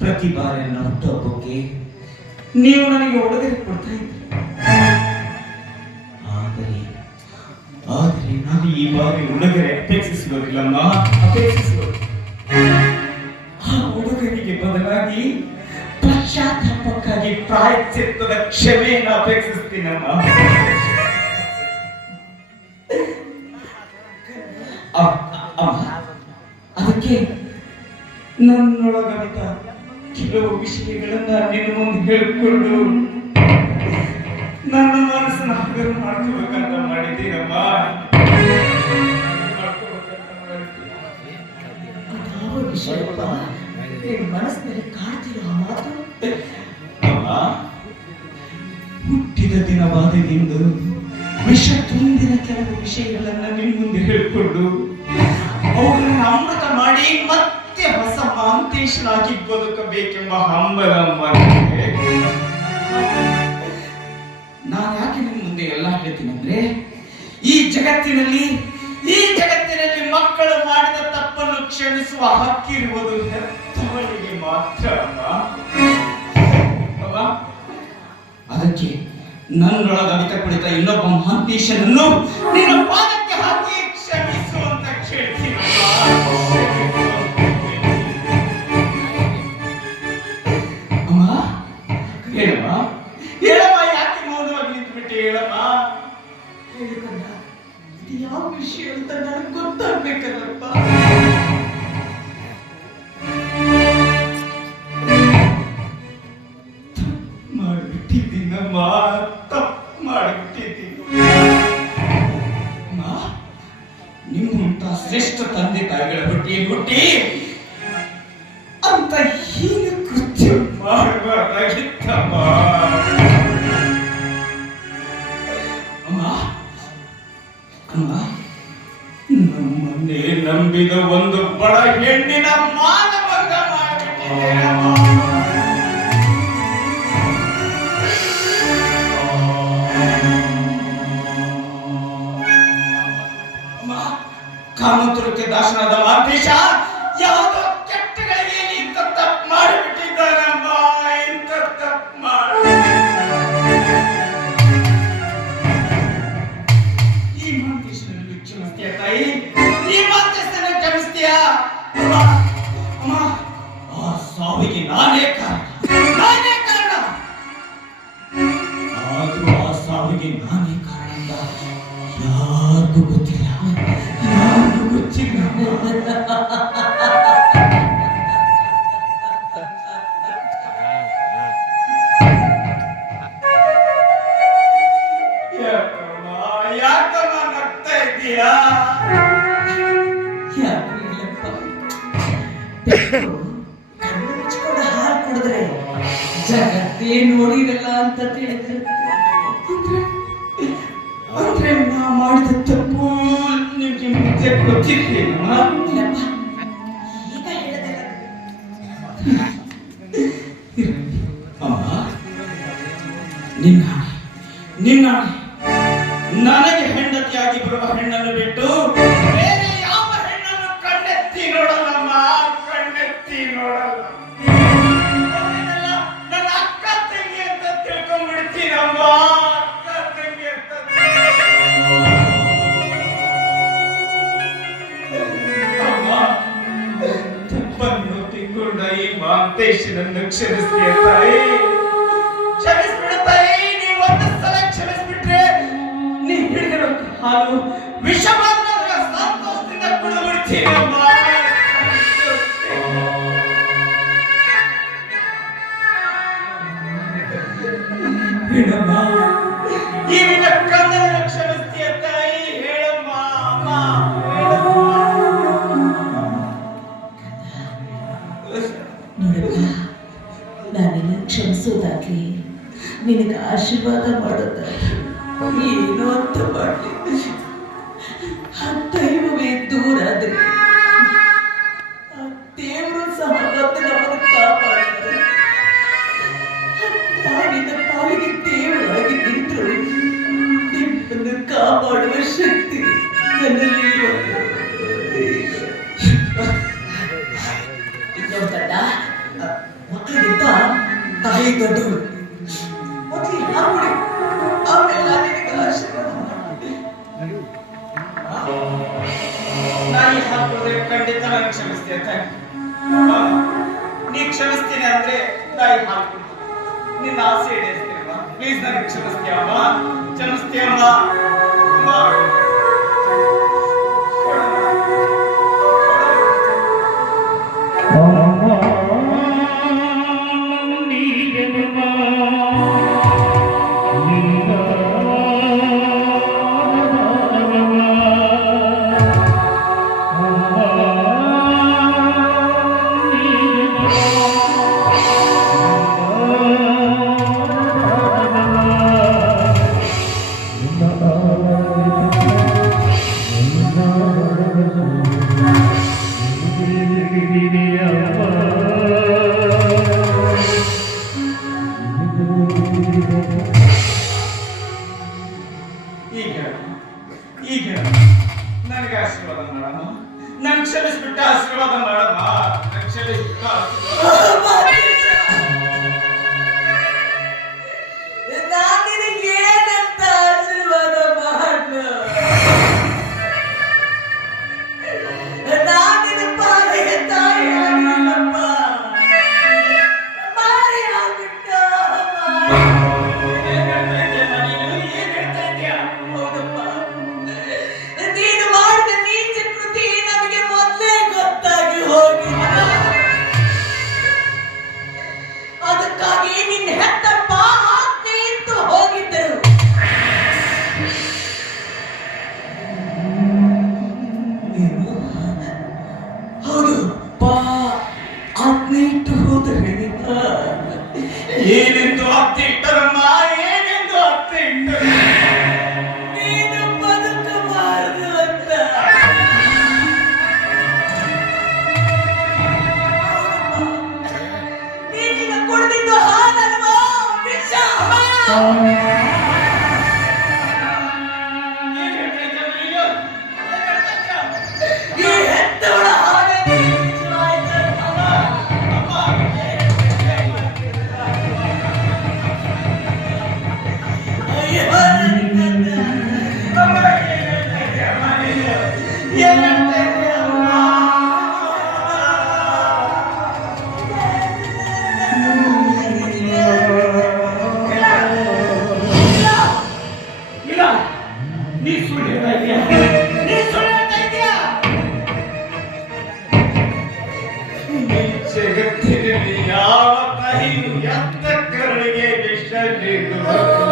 ಪ್ರತಿ ಬಾರಿ ನನ್ನ ಹುಟ್ಟುಹಬ್ಬಕ್ಕೆ ನೀವು ನನಗೆ ಉಡುಗೊರೆ ಕೊಡ್ತಾ ಇದ್ರಿ. ಆದರೆ ನಾನು ಈ ಬಾರಿ ಉಡುಗೊರೆ ಅಪೇಕ್ಷಿಸುವುದಿಲ್ಲಮ್ಮ, ಅಪೇಕ್ಷಿಸುವುದು. ಆ ಉಡುಗೊರೆಗೆ ಬದಲಾಗಿ ಪಶ್ಚಾತ್ತಾಪಕ್ಕಾಗಿ ಪ್ರಾಯಶ್ಚಿತ್ತದ ಕ್ಷಮೆಯನ್ನು ಅಪೇಕ್ಷಿಸ್ತೀನಮ್ಮ. ಅದಕ್ಕೆ ನನ್ನೊಳಗಂತ ಕೆಲವು ವಿಷಯಗಳನ್ನ ನಿನ್ನ ಮುಂದೆ ಹೇಳಿಕೊಂಡು ನನ್ನ ಮನಸ್ಸನ್ನು ಹಗಲು ಮಾಡ್ಕೋಬೇಕಂತ ಮಾಡಿದ್ದೀನಮ್ಮ. ಮನಸ್ಸಿನಲ್ಲಿ ಕಾಡ್ತಿರೋ ಆ ಮಾತು ಹುಟ್ಟಿದ ದಿನವಾದೆಂದು ವಿಷ ತುಂಬಿದ ಕೆಲವು ವಿಷಯಗಳನ್ನ ನಿಮ್ಮ ಮುಂದೆ ಹೇಳಿಕೊಂಡು ಅವುಗಳನ್ನು ಅಮೃತ ಮಾಡಿ ಮತ್ತೆ ಹೊಸ ಮಾಂತೇಶನಾಗಿ ಬದುಕಬೇಕೆಂಬ ಹಂಬಲ ನಾನು ಯಾಕೆ ನಿಮ್ಮ ಮುಂದೆ ಎಲ್ಲ ಹೇಳ್ತೀನಿ ಅಂದ್ರೆ, ಈ ಜಗತ್ತಿನಲ್ಲಿ ಮಕ್ಕಳು ಮಾಡಿದ ತಪ್ಪನ್ನು ಕ್ಷಮಿಸುವ ಹಕ್ಕಿರುವುದು ಹೆತ್ತವಳಿಗೆ ಮಾತ್ರ ಅಮ್ಮ. ಅದಕ್ಕೆ ನನ್ನೊಳಗ ಅವಿತ ಕುಳಿತ ಇನ್ನೊಬ್ಬ ಮಹಾಂತೇಶನನ್ನು ನಿನ್ನ ಪಾದಕ್ಕೆ ಹಾಕಿ ಕ್ಷಮಿಸು ಅಂತ ಕೇಳ್ತೀನಿ. ಅಮ್ಮ, ಹೇಳಮ್ಮ, ಯಾಕೆ ಮೌನವಾಗಿ ನಿಂತುಬಿಟ್ಟು ಹೇಳಮ್ಮ. ಹೇಳಿಕಲ್ಲ, ಇದು ಯಾವ ವಿಷಯ ಅಂತ ನನಗೆ ಗೊತ್ತಾಗ್ಬೇಕಲ್ಲಪ್ಪ. ಮಾಡಿಬಿಟ್ಟಿದ್ದೀನಮ್ಮ, ತಪ್ಪು ಮಾಡಿಬಿಟ್ಟಿದ್ದೀನಿ. ನಿಮ್ಮಂತ ಶ್ರೇಷ್ಠ ತಂದೆ ತಾಯಿಗಳ ಹೊಟ್ಟೆಯಲ್ಲಿ ಹುಟ್ಟಿ ಅಂತ ಹೀನ ಕೃತ್ಯ ಮಾಡಬಾರ್ದಾಗಿತ್ತಮ್ಮ. ಅಮ್ಮ, ನಮ್ಮನ್ನೇ ನಂಬಿದ ಒಂದು ಬಡ ಹೆಣ್ಣಿನ ಮಾನಭಂಗ ಮಾಡಿಬಿಟ್ಟಿದ್ದೇನಮ್ಮ. ಕಾಮಂತುರಕ್ಕೆ ದಾಸನಾದ ಮಾಂತೇಶ ಯಾವುದೋ ಕೆಟ್ಟಗಳಿಗೆ ಇಂಥ ತಪ್ಪು ಮಾಡಿಬಿಟ್ಟಿದ್ದಾನಮ್ಮ. ಇಂಥ ತಪ್ಪು ಮಾಡಿ ಈ ಮಾಂತೇಶನಲ್ಲಿ ಕ್ಷಮಿಸ್ತೀಯ ತಾಯಿ? ಈ ಮಾಂತೇಶನ ಕ್ಷಮಿಸ್ತೀಯ? ಅಮ್ಮ, ಆ ಸಾವಿಗೆ ನಾನೇ ಕಾರಣ. ಆದ್ರೂ ಆ ಸಾವಿಗೆ ನಾನೇ ಕಾರಣ ಅಂತ ಯಾರಿಗೂ ಗೊತ್ತಿಲ್ಲ. ಯಾಕಮ್ಮ ನಗ್ತಾ ಇದ್ದೀಯಾ? ಕಣ್ಣು ಮುಚ್ಕೊಂಡು ಹಾಲು ಕುಡಿದ್ರೆ ಜಗತ್ತೇ ನೋಡಿರಲ್ಲ ಅಂತ ತಿಳಿದ್ರೆ ಅಂದ್ರೆ ನಾ ಮಾಡಿದ ತಪ್ಪು ನಿಮ್ಗೆ ಮುಂಚೆ ಗೊತ್ತಿರ್ತೀನಮ್ಮ. ಈಗ ಹೇಳದಲ್ಲ. ಅಮ್ಮ, ನಿನ್ನ ನನಗೆ ಹೆಂಡತಿಯಾಗಿ ಬರುವ ಹೆಣ್ಣನ್ನು ಬಿಟ್ಟು ಬೇರೆ ಯಾವ ಹೆಣ್ಣನ್ನು ಕಣ್ಣೆತ್ತಿ ನೋಡಲ್ಲಮ್ಮ, ಕಣ್ಣೆತ್ತಿ ನೋಡಲ್ಲ. ನನ್ನ ಅಕ್ಕ ತಂಗಿ ಅಂತ ತಿಳ್ಕೊಂಡ್ಬಿಡ್ತೀನಮ್ಮ. ಅಕ್ಕ ತಂಗಿ ಅಂತ ತಪ್ಪನ್ನು ತಿಳ್ಕೊಂಡ ಈ ಮಾಂತೇಶನನ್ನು ಕ್ಷಮಿಸ್ತೀಯ ತಾಯಿ? ಕ್ಷಮಿಸ್ಬಿಡು ತಾಯಿ. ನೀವು ಒಂದು ಸಲ ಕ್ಷಮಿಸ್ಬಿಟ್ರೆ ನೀವು ಹಿಡಿದಿರೋ ಹಾಲು ವಿಷವಾದ ಸಂತೋಷದಿಂದ ಕುಡಿದು ಬಿಡ್ತೀನಮ್ಮ. ಹೇಳಮ್ಮ, ಈ ಕಣ್ಣನ್ನು ಕ್ಷಮಿಸ್ತೀಯ ತಾಯಿ? ಹೇಳಮ್ಮ. ನೋಡಪ್ಪ, ನಾನಿನ್ನ ಕ್ಷಮಿಸೋದಾಗ್ಲಿ ನಿನಗೆ ಆಶೀರ್ವಾದ ಮಾಡೋದಾಗ್ಲಿ ಏನು ಅಂತ ಮಾಡಲಿ. ದೈವವೇ ದೂರ ಆದ್ರೆ ದೇವರು ಸಹ ಮತ್ತೆ ನಮ್ಮನ್ನು ಕಾಪಾಡ್ತಾರೆ. ನಾನಿನ್ನ ಪಾಲಿಗೆ ದೇವರಾಗಿ ನಿಂತರು ನಿಮ್ಮನ್ನು ಕಾಪಾಡುವ ಶಕ್ತಿ ನನ್ನಲ್ಲಿ ಗಂಡ ಮಕ್ಕಳಿಗಿಂತ ತಾಯಿ ದೊಡ್ಡವರು. ಮಕ್ಕಳಿಗೆ ಹಾಕ್ಬಿಡಿ, ಆಮೇಲೆ ನಿನಗೆ ಆಶೀರ್ವಾದ ಮಾಡಿ. ನಾಯಿ ಹಾಕಿದ್ರೆ ಖಂಡಿತ ನಾನು ಕ್ಷಮಿಸ್ತೀನಿ ತಾಯಿ. ನೀ ಕ್ಷಮಿಸ್ತೀನಿ ಅಂದ್ರೆ ನಾಯಿ ಹಾಕ್ಬಿಡ್ತೀನಿ, ನಿನ್ನ ಆಸೆ ಈಡೇರಿಸ್ತೀನಮ್ಮ. ಪ್ಲೀಸ್ ನನಗೆ ಕ್ಷಮಿಸ್ತೀಯಮ್ಮ, ಕ್ಷಮಿಸ್ತೀಯಮ್ಮ. ಈಗ ನನಗೆ ಆಶೀರ್ವಾದ ಮಾಡಮ್ಮ, ನನ್ ಕ್ಷಮಿಸ್ಬಿಟ್ಟ ಆಶೀರ್ವಾದ ಮಾಡಮ್ಮ, ನನ್ ಕ್ಷಮಿಸ್ಬಿಟ್ಟ ನಾನಿನಗೇನಂತ ಆಶೀರ್ವಾದ ಮಾಡ್ಲು? ನಾನಿನ ಪಾಲಿಗೆ ತಾಯಿ ಆಗಿಲ್ಲಪ್ಪ, ಮಾರಿ ಆಗ್ಬಿಟ್ಟ. ನೀನು ಮಾಡಿದ ನೀಚ ಕೃತಿ ನಮಗೆ ಮೊದಲೇ ಗೊತ್ತಾಗಿ ಹೋಗಿಲ್ಲ. ಅದಕ್ಕಾಗಿ ನಿನ್ನ ಹೆತ್ತಪ್ಪ ಆಜ್ಞೆ ಇತ್ತು ಹೋಗಿದ್ದರು. ಹೌದು ಪಾ, ಆಜ್ಞೆ ಇಟ್ಟು ಹೋದರೆ ಏನೆಂದು ಅತ್ತೆ ಇಟ್ಟರಮ್ಮ, ಏನೆಂದು ಅತ್ತೆ ಇಟ್ಟರು. ನೀನು ಬದುಕಬಾರದು ಅಂತ. ನೀನೀಗ ಕುಡಿದಿದ್ದು ಹಾಲಲ್ವಾ ವಿಷ? ಈ ಹೆತ್ತವಳ ಹಾಗೆ ನೀನು ವಿಷವಾಯ್ತಲ್ಲಮ್ಮ. ಅಯ್ಯೋ ನನ್ನ ಇಲ್ಲ, ನೀ ಸುಳ್ಳು ಹೇಳ್ತಾ ಇದೀಯ, ನೀ ಸುಳ್ಳು ಹೇಳ್ತಾ ಇದೀಯ. ಈ ಜಗತ್ತಿನಲ್ಲಿ ಯಾವ ತಾಯಿಯು ಎತ್ತ ಕರುಳಿಗೆ ವಿಷ ನೀಡುವುದಿಲ್ಲ.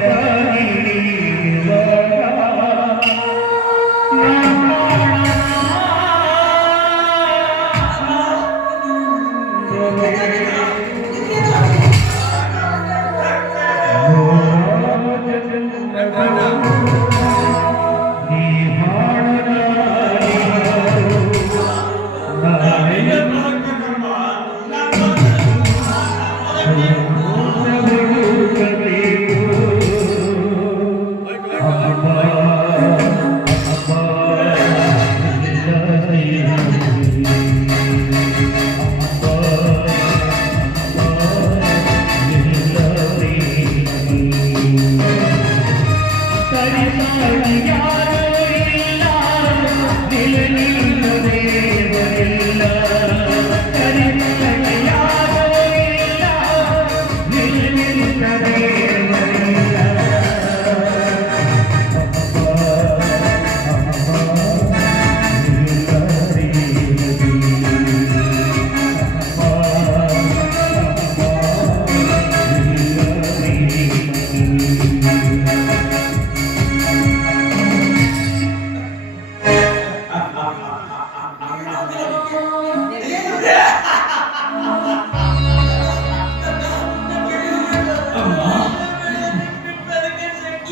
ನಿನಗಾಗಿ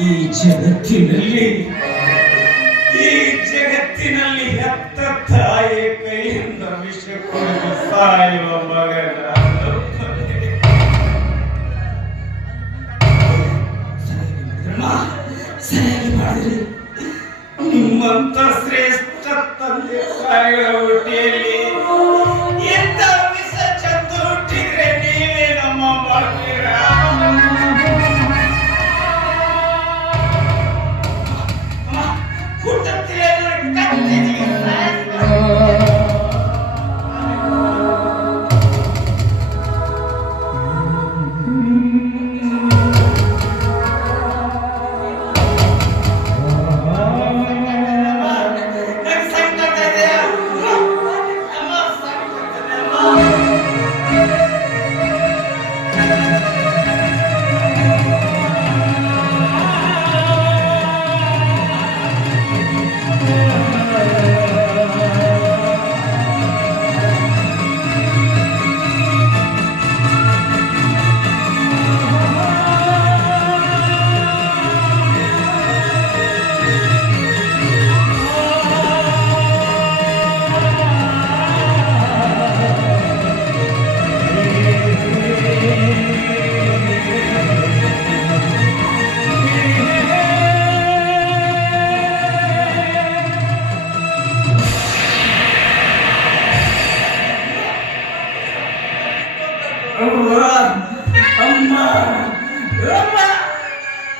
ಈ ಜಗತ್ತಿನಲ್ಲಿ ಹೆತ್ತ ತಾಯಿಯ ಕೈಯಿಂದ ವಿಷ ಕುಡಿದು ಸಾಯುವ ಮಗನ ಸರಿಯಾಗಿ ಮಾಡಿದ್ರಿ. ನಿಮ್ಮಂತ ಶ್ರೇಷ್ಠ ತಂದೆ ತಾಯಿಗಳ ಹೊಟ್ಟೆಯಲ್ಲಿ ಎಂತ ವಿಷ ಚಂದು ಹುಟ್ಟಿದ್ರೆ ನೀವೇ ನಮ್ಮ ಮಾಡ್ತೀರಾ?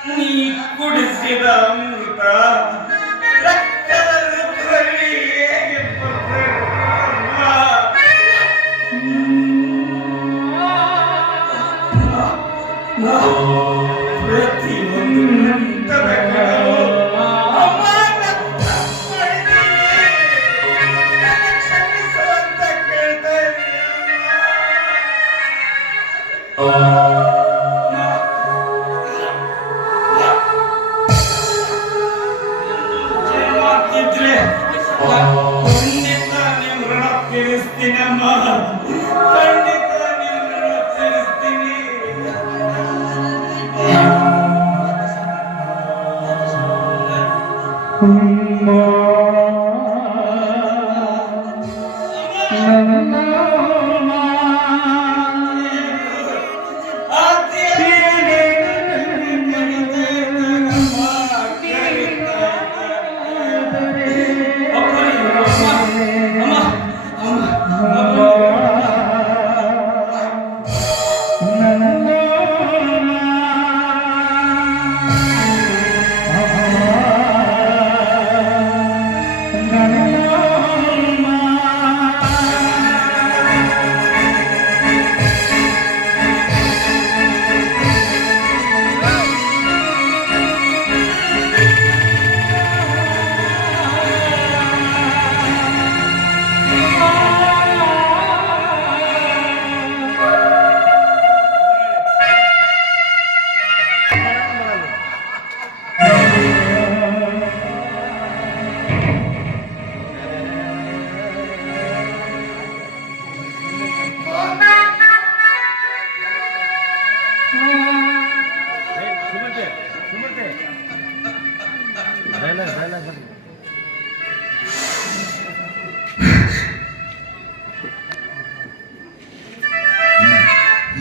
ನೀ ಕುಡಿಸಿದ ಅಮೃತ ರಕ್ತದ ರೂಪದಲ್ಲಿ ಹೇಗೆ ಪ್ರತಿಯೊಂದು ರಕ್ತದ ಕಣವು ಅಮ್ಮ ಕ್ಷಮಿಸುವಂತ ಕೇಳ್ತಾ ಇದ್ರೆ ಖಂಡಿತ ನೀವು ಋಣ ತೀರಿಸ್ತೀನಮ್ಮ, ಖಂಡಿತ ನೀವು ಋಣ ತೀರಿಸ್ತೀನಿ.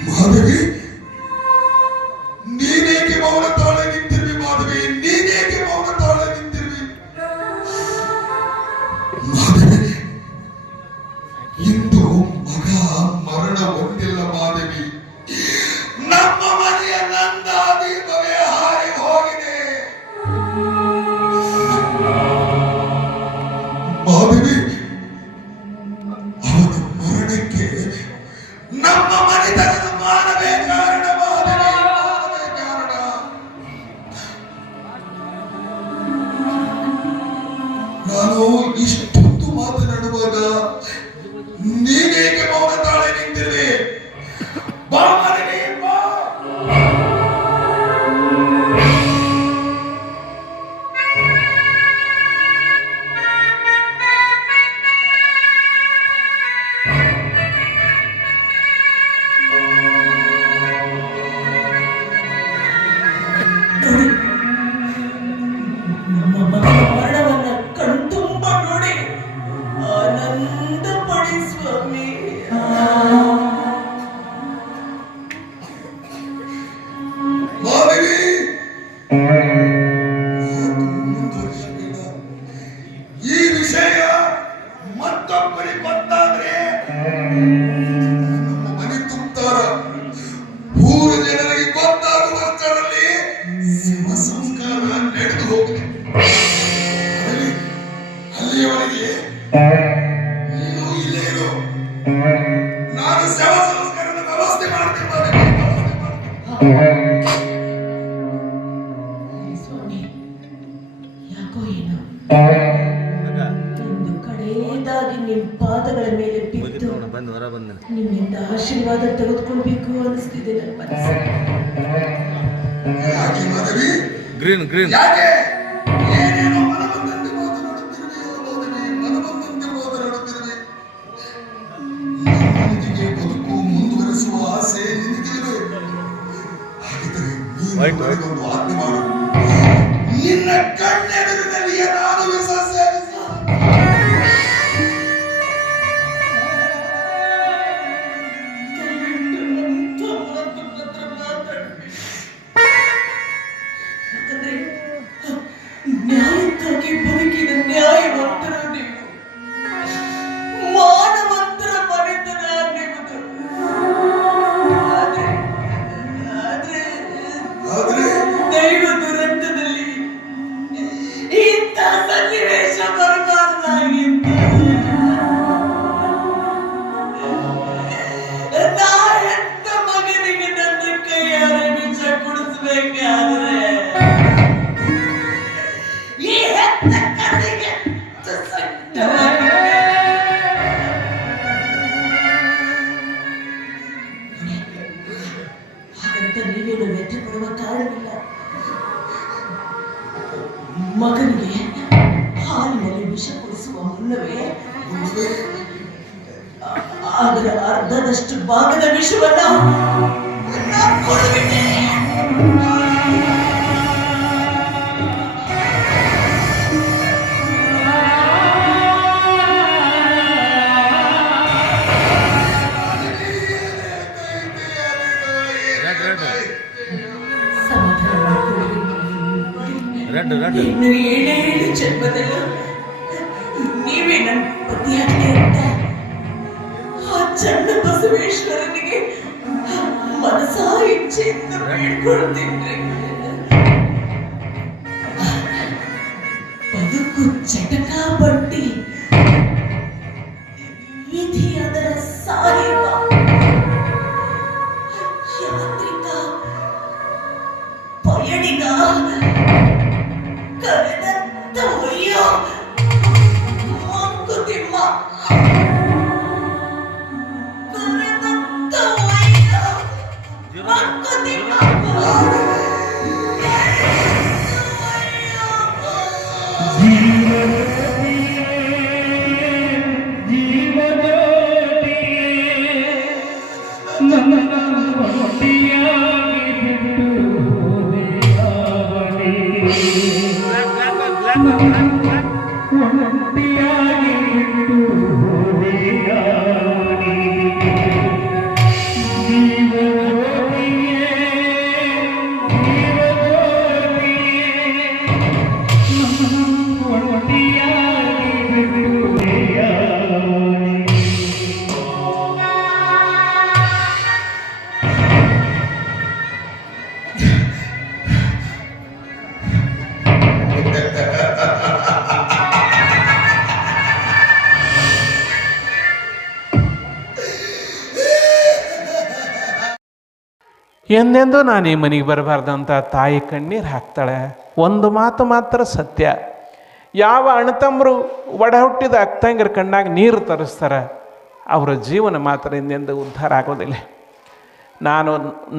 ಮಾಧವಿ, ನೀನೇಕೆ ಮೌನ ತಾಳೆ ನಿಂತಿರುವಿ? ಮಾಧವಿ, ನೀನೇಕೆ ಮೌನ ತಾಳೆ ನಿಂತಿರುವಿ? ಮಾಧವಿ, ಇಂದು ಮಗ ಮರಣ ಹೊಂದಿಲ್ಲ ಮಾಧವಿ. ನಮ್ಮ ಮನೆಯ ನಂದಾದೀಪವೇ ಹಾರಿ ಹೋಗಿದೆ ಮಾಧವಿ. ಅವನ ಮರಣಕ್ಕೆ ನಮ್ಮ ಮನೆತನದ ಮಾನವೇ ಸ್ವಾಮಿ, ಯಾಕೋ ಏನೋ ಒಂದು ಕಡೆಯದಾಗಿ ನಿಮ್ಮ ಪಾದಗಳ ಮೇಲೆ ಬಿದ್ದು ನಿಮ್ಮಿಂದ ಆಶೀರ್ವಾದ ತೆಗೆದುಕೊಳ್ಬೇಕು ಅನಿಸ್ತಿದೆ ನನ್ನ ಮನಸ್ಸು. ಯಾಕೆ ಮಾಧವಿ? ಗ್ರೀನ್ ಯಾಕೆ ಏನೇನೋ ಮನಬಂದಂತೆ ಮಾತನಾಡುತ್ತಿರುವೆ, ಮನಬಂದಂತೆ ಮಾತನಾಡುತ್ತಿರುವೆ. ನನ್ನೊಂದಿಗೆ ಬದುಕು ಮುಂದುವರೆಸುವ ಆಸೆ ನಿನಗಿರುವೆ. ಹಾಗಿದ್ದರೆ ನೀನು ನನಗೊಂದು ಆಜ್ಞೆ ಮಾಡು. ನಿನ್ನ ಕಣ್ಣೆದುರಿನಲ್ಲಿಯೇ ನಾನು ವಿಷ ಸೇವಿಸಿ ಯಾಕಂದ್ರೆ ನ್ಯಾಯಕ್ಕಾಗಿ ಬದುಕಿದ ನ್ಯಾಯವಂತರು ನೀವು, ಮಾನವಂತರ ಮನೆತನ ನಿಮ್ಮದು. ಆದ್ರೆ ದೈವ ದುರಂತದಲ್ಲಿ ಇಂಥ ಸನ್ನಿವೇಶ ಬರಬಾರ್ದಾಗಿತ್ತು. ನಾ ಹೆತ್ತ ಮಗನಿಗೆ ನನ್ನ ಕೈಯಾರೆ ವಿಷ ಕುಡಿಸ್ಬೇಕಾದ್ರೆ ಈ ಹೆತ್ತ ಕಣ್ಣಿಗೆ ಸಂಕಟವಾಗಿದೆ. ಹಾಗಂತ ನೀವೇನು ವ್ಯಥೆ ಪಡುವ ಕಾರಣವಿಲ್ಲ. ಮಗನಿಗೆ ಹಾಲಿನಲ್ಲಿ ವಿಷ ಕುಡಿಸುವ ಮುನ್ನವೇ ಅದರ ಅರ್ಧದಷ್ಟು ಭಾಗದ ವಿಷವನ್ನ ನಾನು ಕೊಡುತ್ತೇನೆ. ಸಮಾಧಾನ ಮಾಡಿಕೊಳ್ಳಿ. ಇನ್ನು 7 ಜನ್ಮದಲ್ಲೂ ನೀವೇ ನನ್ನ ಪತಿಯಾಗಲಿ ಅಂತ ಆ ಚಂಡ ಬಸವೇಶ್ವರನಿಗೆ ಮನಸಾ ಇಚ್ಛೆಯಿಂದ ಬೇಡ್ಕೊಳ್ತೀನಿ. ಬದುಕು ಚಟಕ ಬಟ್ಟಿ ವಿಧಿ ಅದರ ಸಾಹಿಬ ಯಾತ್ರಿಕ ಪಯಣಿಗ ಕರೆದಂತ ಒಯ್ಯೋ ಮಂಕುತಿಮ್ಮ ಕರೆದಂತ ಒಯ್ಯೋ ಮಂಕುತಿಮ್ಮ ಎಂದೆಂದೂ ನಾನು ಈ ಮನೆಗೆ ಬರಬಾರ್ದಂತ ತಾಯಿ ಕಣ್ಣೀರು ಹಾಕ್ತಾಳೆ. ಒಂದು ಮಾತು ಮಾತ್ರ ಸತ್ಯ, ಯಾವ ಅಣ್ಣತಮ್ಮರು ಒಡ ಹುಟ್ಟಿದ ಅಕ್ಕಂಗರ ಕಣ್ಣಾಗ ನೀರು ತರಿಸ್ತಾರೆ ಅವರ ಜೀವನ ಮಾತ್ರ ಎಂದೆಂದೂ ಉದ್ಧಾರ ಆಗೋದಿಲ್ಲ. ನಾನು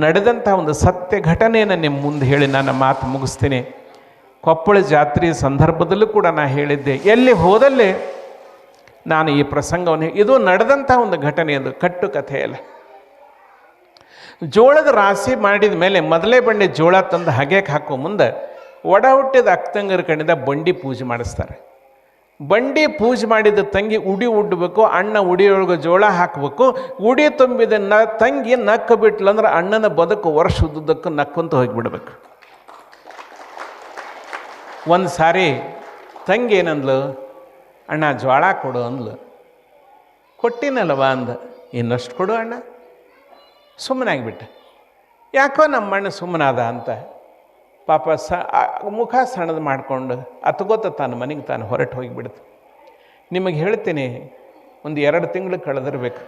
ನಡೆದಂಥ ಒಂದು ಸತ್ಯ ಘಟನೆಯನ್ನು ನಿಮ್ಮ ಮುಂದೆ ಹೇಳಿ ನನ್ನ ಮಾತು ಮುಗಿಸ್ತೀನಿ. ಕೊಪ್ಪಳ ಜಾತ್ರೆ ಸಂದರ್ಭದಲ್ಲೂ ಕೂಡ ನಾನು ಹೇಳಿದ್ದೆ, ಎಲ್ಲಿ ಹೋದಲ್ಲೇ ನಾನು ಈ ಪ್ರಸಂಗವನ್ನು, ಇದು ನಡೆದಂಥ ಒಂದು ಘಟನೆ, ಅದು ಕಟ್ಟು ಕಥೆಯಲ್ಲ. ಜೋಳದ ರಾಶಿ ಮಾಡಿದ ಮೇಲೆ ಮೊದಲೇ ಬಂಡಿ ಜೋಳ ತಂದು ಹಗೆಗೆ ಹಾಕೋ ಮುಂದೆ ಒಡ ಹುಟ್ಟಿದ ಅಕ್ಕಂಗರ ಕಣ್ಣಿಂದ ಬಂಡಿ ಪೂಜೆ ಮಾಡಿಸ್ತಾರೆ. ಬಂಡಿ ಮಾಡಿದ ತಂಗಿ ಉಡಿ ಉಡ್ಬೇಕು, ಅಣ್ಣ ಉಡಿಯೊಳಗೆ ಜೋಳ ಹಾಕಬೇಕು. ಉಡಿ ತುಂಬಿದ ತಂಗಿ ನಕ್ಕ ಬಿಟ್ಲಂದ್ರೆ ಅಣ್ಣನ ಬದುಕು ವರ್ಷ ಉದ್ದಕ್ಕೂ ನಕ್ಕಂತ ಹೋಗಿಬಿಡ್ಬೇಕು. ಒಂದು ಸಾರಿ ತಂಗಿ ಏನಂದ್ಲು, ಅಣ್ಣ ಜೋಳ ಕೊಡು ಅಂದ್ಲು. ಕೊಟ್ಟಿನಲ್ವ ಅಂದ, ಇನ್ನಷ್ಟು ಕೊಡು ಅಣ್ಣ. ಸುಮ್ಮನಾಗಿಬಿಟ್ಟೆ. ಯಾಕೋ ನಮ್ಮ ಅಣ್ಣ ಸುಮ್ಮನಾದ ಅಂತ ಪಾಪ ಮುಖ ಸಣ್ಣದು ಮಾಡಿಕೊಂಡು ಅತ್ಕೋತ ತಾನು ಮನೆಗೆ ತಾನು ಹೊರಟು ಹೋಗಿಬಿಡ್ತು. ನಿಮಗೆ ಹೇಳ್ತೀನಿ, ಒಂದು 2 ತಿಂಗಳು ಕಳೆದಿರ್ಬೇಕು.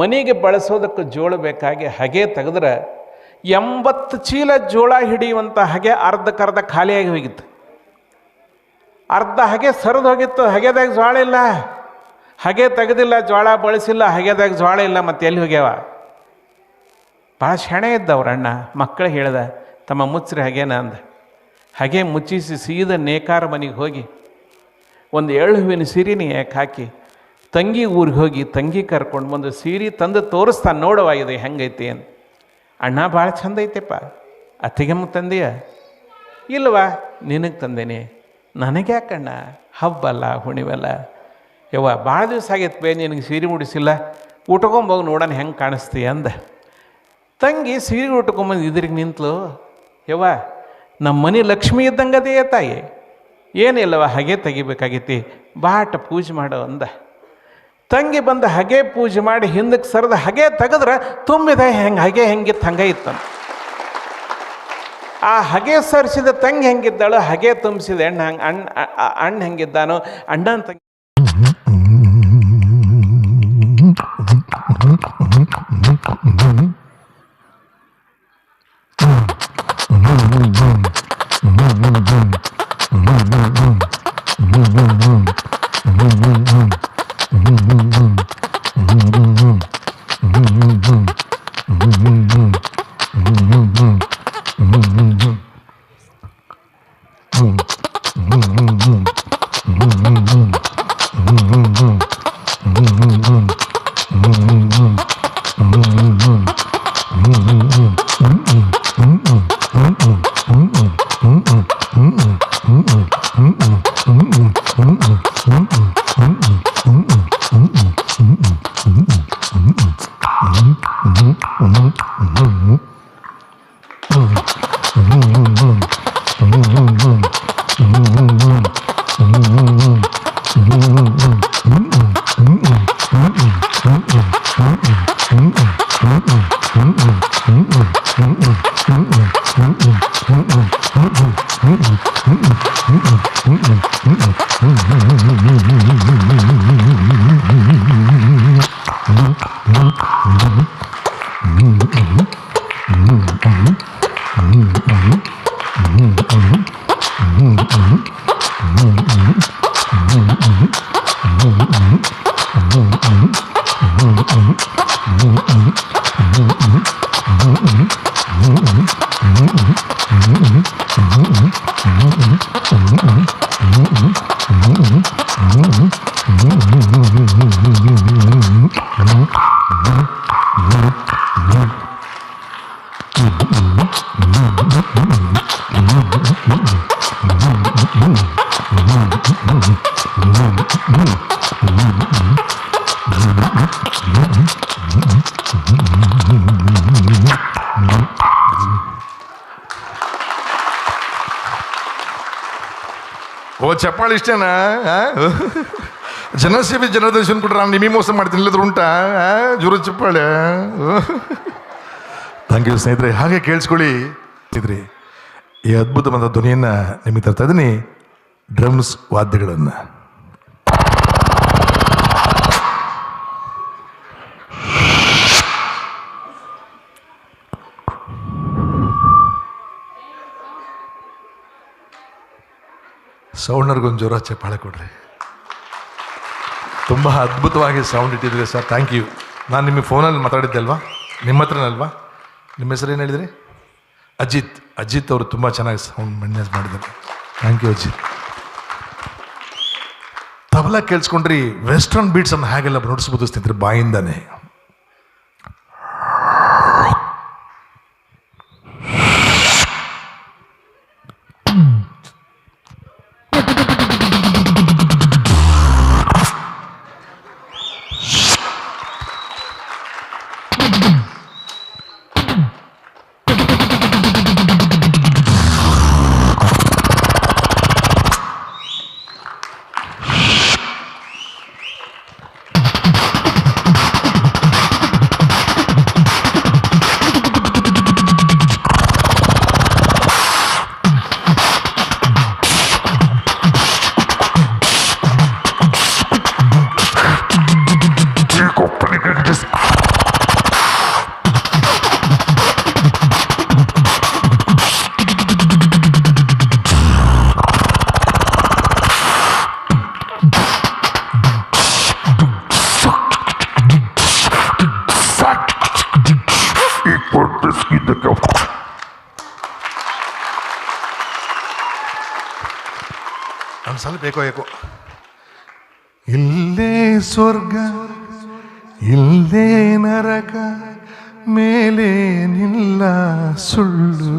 ಮನೆಗೆ ಬಳಸೋದಕ್ಕೆ ಜೋಳ ಬೇಕಾಗಿ ಹಗೆ ತೆಗೆದ್ರೆ 80 ಚೀಲ ಜೋಳ ಹಿಡಿಯುವಂಥ ಹಗೆ ಅರ್ಧಕ್ಕರ್ಧ ಖಾಲಿಯಾಗಿ ಹೋಗಿತ್ತು. ಅರ್ಧ ಹಗೆ ಸರಿದು ಹೋಗಿತ್ತು. ಹಗೆದಾಗ ಜೋಳ ಇಲ್ಲ, ಹಗೆ ತೆಗೆದಿಲ್ಲ, ಜೋಳ ಬಳಸಿಲ್ಲ, ಹಗೆದಾಗ ಜೋಳ ಇಲ್ಲ, ಮತ್ತೆ ಎಲ್ಲಿ ಹೋಗ್ಯಾವ? ಭಾಳ ಶೆಣೆ ಇದ್ದ ಅವ್ರ ಅಣ್ಣ. ಮಕ್ಕಳು ಹೇಳ್ದ, ತಮ್ಮ ಮುಚ್ಚ್ರಿ ಹಗೆನ ಅಂದ. ಹಗೆ ಮುಚ್ಚಿಸಿ ಸೀದ ನೇಕಾರ ಮನೆಗೆ ಹೋಗಿ ಒಂದು ಎಳ್ಳು ಹೂವಿನ ಸೀರೆನಿ ಯಾಕೆ ಹಾಕಿ ತಂಗಿ ಊರಿಗೆ ಹೋಗಿ ತಂಗಿ ಕರ್ಕೊಂಡು ಬಂದು ಸೀರೆ ತಂದು ತೋರಿಸ್ತಾನೆ, ನೋಡವ ಇದು ಹೆಂಗೈತಿ ಅಂತ. ಅಣ್ಣ ಭಾಳ ಚಂದ ಐತೆಪ್ಪ, ಅತ್ತಿಗೆಮ್ಮ ತಂದೆಯ? ಇಲ್ವಾ, ನಿನಗೆ ತಂದೇನೆ. ನನಗೆ ಯಾಕಣ್ಣ, ಹಬ್ಬಲ್ಲ ಹುಣಿವಲ್ಲ. ಯವ್ವ ಭಾಳ ದಿವಸ ಆಗೈತೆ ಬೇ ನಿನಗೆ ಸೀರೆ ಉಡಿಸಿಲ್ಲ, ಉಟ್ಕೊಂಬೋಗಿ ನೋಡೋಣ ಹೆಂಗೆ ಕಾಣಿಸ್ತೀಯ ಅಂದ. ತಂಗಿ ಸೀರೆ ಉಟ್ಕೊಂಬಂದು ಇದ್ರಿಗೆ ನಿಂತಲು. ಯವ್ವ ನಮ್ಮ ಮನೆ ಲಕ್ಷ್ಮಿ ಇದ್ದಂಗದೇ ತಾಯಿ, ಏನಿಲ್ಲವ ಹಗೆ ತೆಗಿಬೇಕಾಗೈತಿ, ಬಾಟ ಪೂಜೆ ಮಾಡೋ ಅಂದ. ತಂಗಿ ಬಂದು ಹಗೆ ಪೂಜೆ ಮಾಡಿ ಹಿಂದಕ್ಕೆ ಸರಿದ ಹಗೆ ತೆಗೆದ್ರೆ ತುಂಬಿದ ಹಗೆ ಹೆಂಗಿತ್ತು ಹಂಗೆ ಇತ್ತು. ಆ ಹಗೆ ಸರಿಸಿದ ತಂಗಿ ಹೆಂಗಿದ್ದಾಳು, ಹಗೆ ತುಂಬಿಸಿದ ಅಣ್ಣ ಹೆಂಗಿದ್ದಾನೋ, ಅಣ್ಣನ ತಂಗಿ ಓ ಚಪ್ಪಾಳಿ ಇಷ್ಟೇನಾ? ಜನಸೇವೆ ಜನದರ್ಶನ ಕೊಟ್ರೆ ನಾನು ನಿಮಗೆ ಮೋಸ ಮಾಡ್ತೀನಿ, ಇಲ್ಲದ್ರು ಉಂಟಾ ಜೋರ ಚಪ್ಪಾಳೆ? ಥ್ಯಾಂಕ್ ಯು ಸ್ನೇಹಿತರೆ. ಹಾಗೆ ಕೇಳಿಸ್ಕೊಳ್ಳಿ ಸ್ನೇಹಿತರೆ, ಈ ಅದ್ಭುತವಾದ ಧ್ವನಿಯನ್ನು ನಿಮಗೆ ತರ್ತಾ ಇದ್ದೀನಿ, ಡ್ರಮ್ಸ್ ವಾದ್ಯಗಳನ್ನು. ಸೌಂಡ್ನರ್ಗೊಂದು ಜೋರ ಚಪ್ಪಾಳೆ ಕೊಡ್ರಿ. ತುಂಬ ಅದ್ಭುತವಾಗಿ ಸೌಂಡ್ ಇಟ್ಟಿದ್ದೀರಿ ಸರ್, ಥ್ಯಾಂಕ್ ಯು. ನಾನು ನಿಮಗೆ ಫೋನಲ್ಲಿ ಮಾತಾಡಿದ್ದೆ ಅಲ್ವಾ, ನಿಮ್ಮ ಹತ್ರನಲ್ವಾ? ನಿಮ್ಮ ಹೆಸರು ಏನು ಹೇಳಿದ್ರಿ? ಅಜಿತ್ ಅವರು ತುಂಬ ಚೆನ್ನಾಗಿ ಸೌಂಡ್ ಮೇಂಟೆನೆನ್ಸ್ ಮಾಡಿದ್ದಾರೆ. Thank you Ajit. ತಬಲಾ ಕೇಳಿಸ್ಕೊಂಡ್ರಿ, ವೆಸ್ಟರ್ನ್ ಬೀಟ್ಸನ್ನು ಹಾಗೆಲ್ಲ ನೋಡಿಸ್ಬೋದು ಸ್ನೇಹಿತರೆ ಬಾಯಿಂದಾನೆ. ಒಂದ್ಸಲ ಬೇಕೋ ಏಕೋ. ಇಲ್ಲೇ ಸ್ವರ್ಗ ಇಲ್ಲೇ ನರಕ ಮೇಲೆ ನಿಲ್ಲ ಸುಳ್ಳು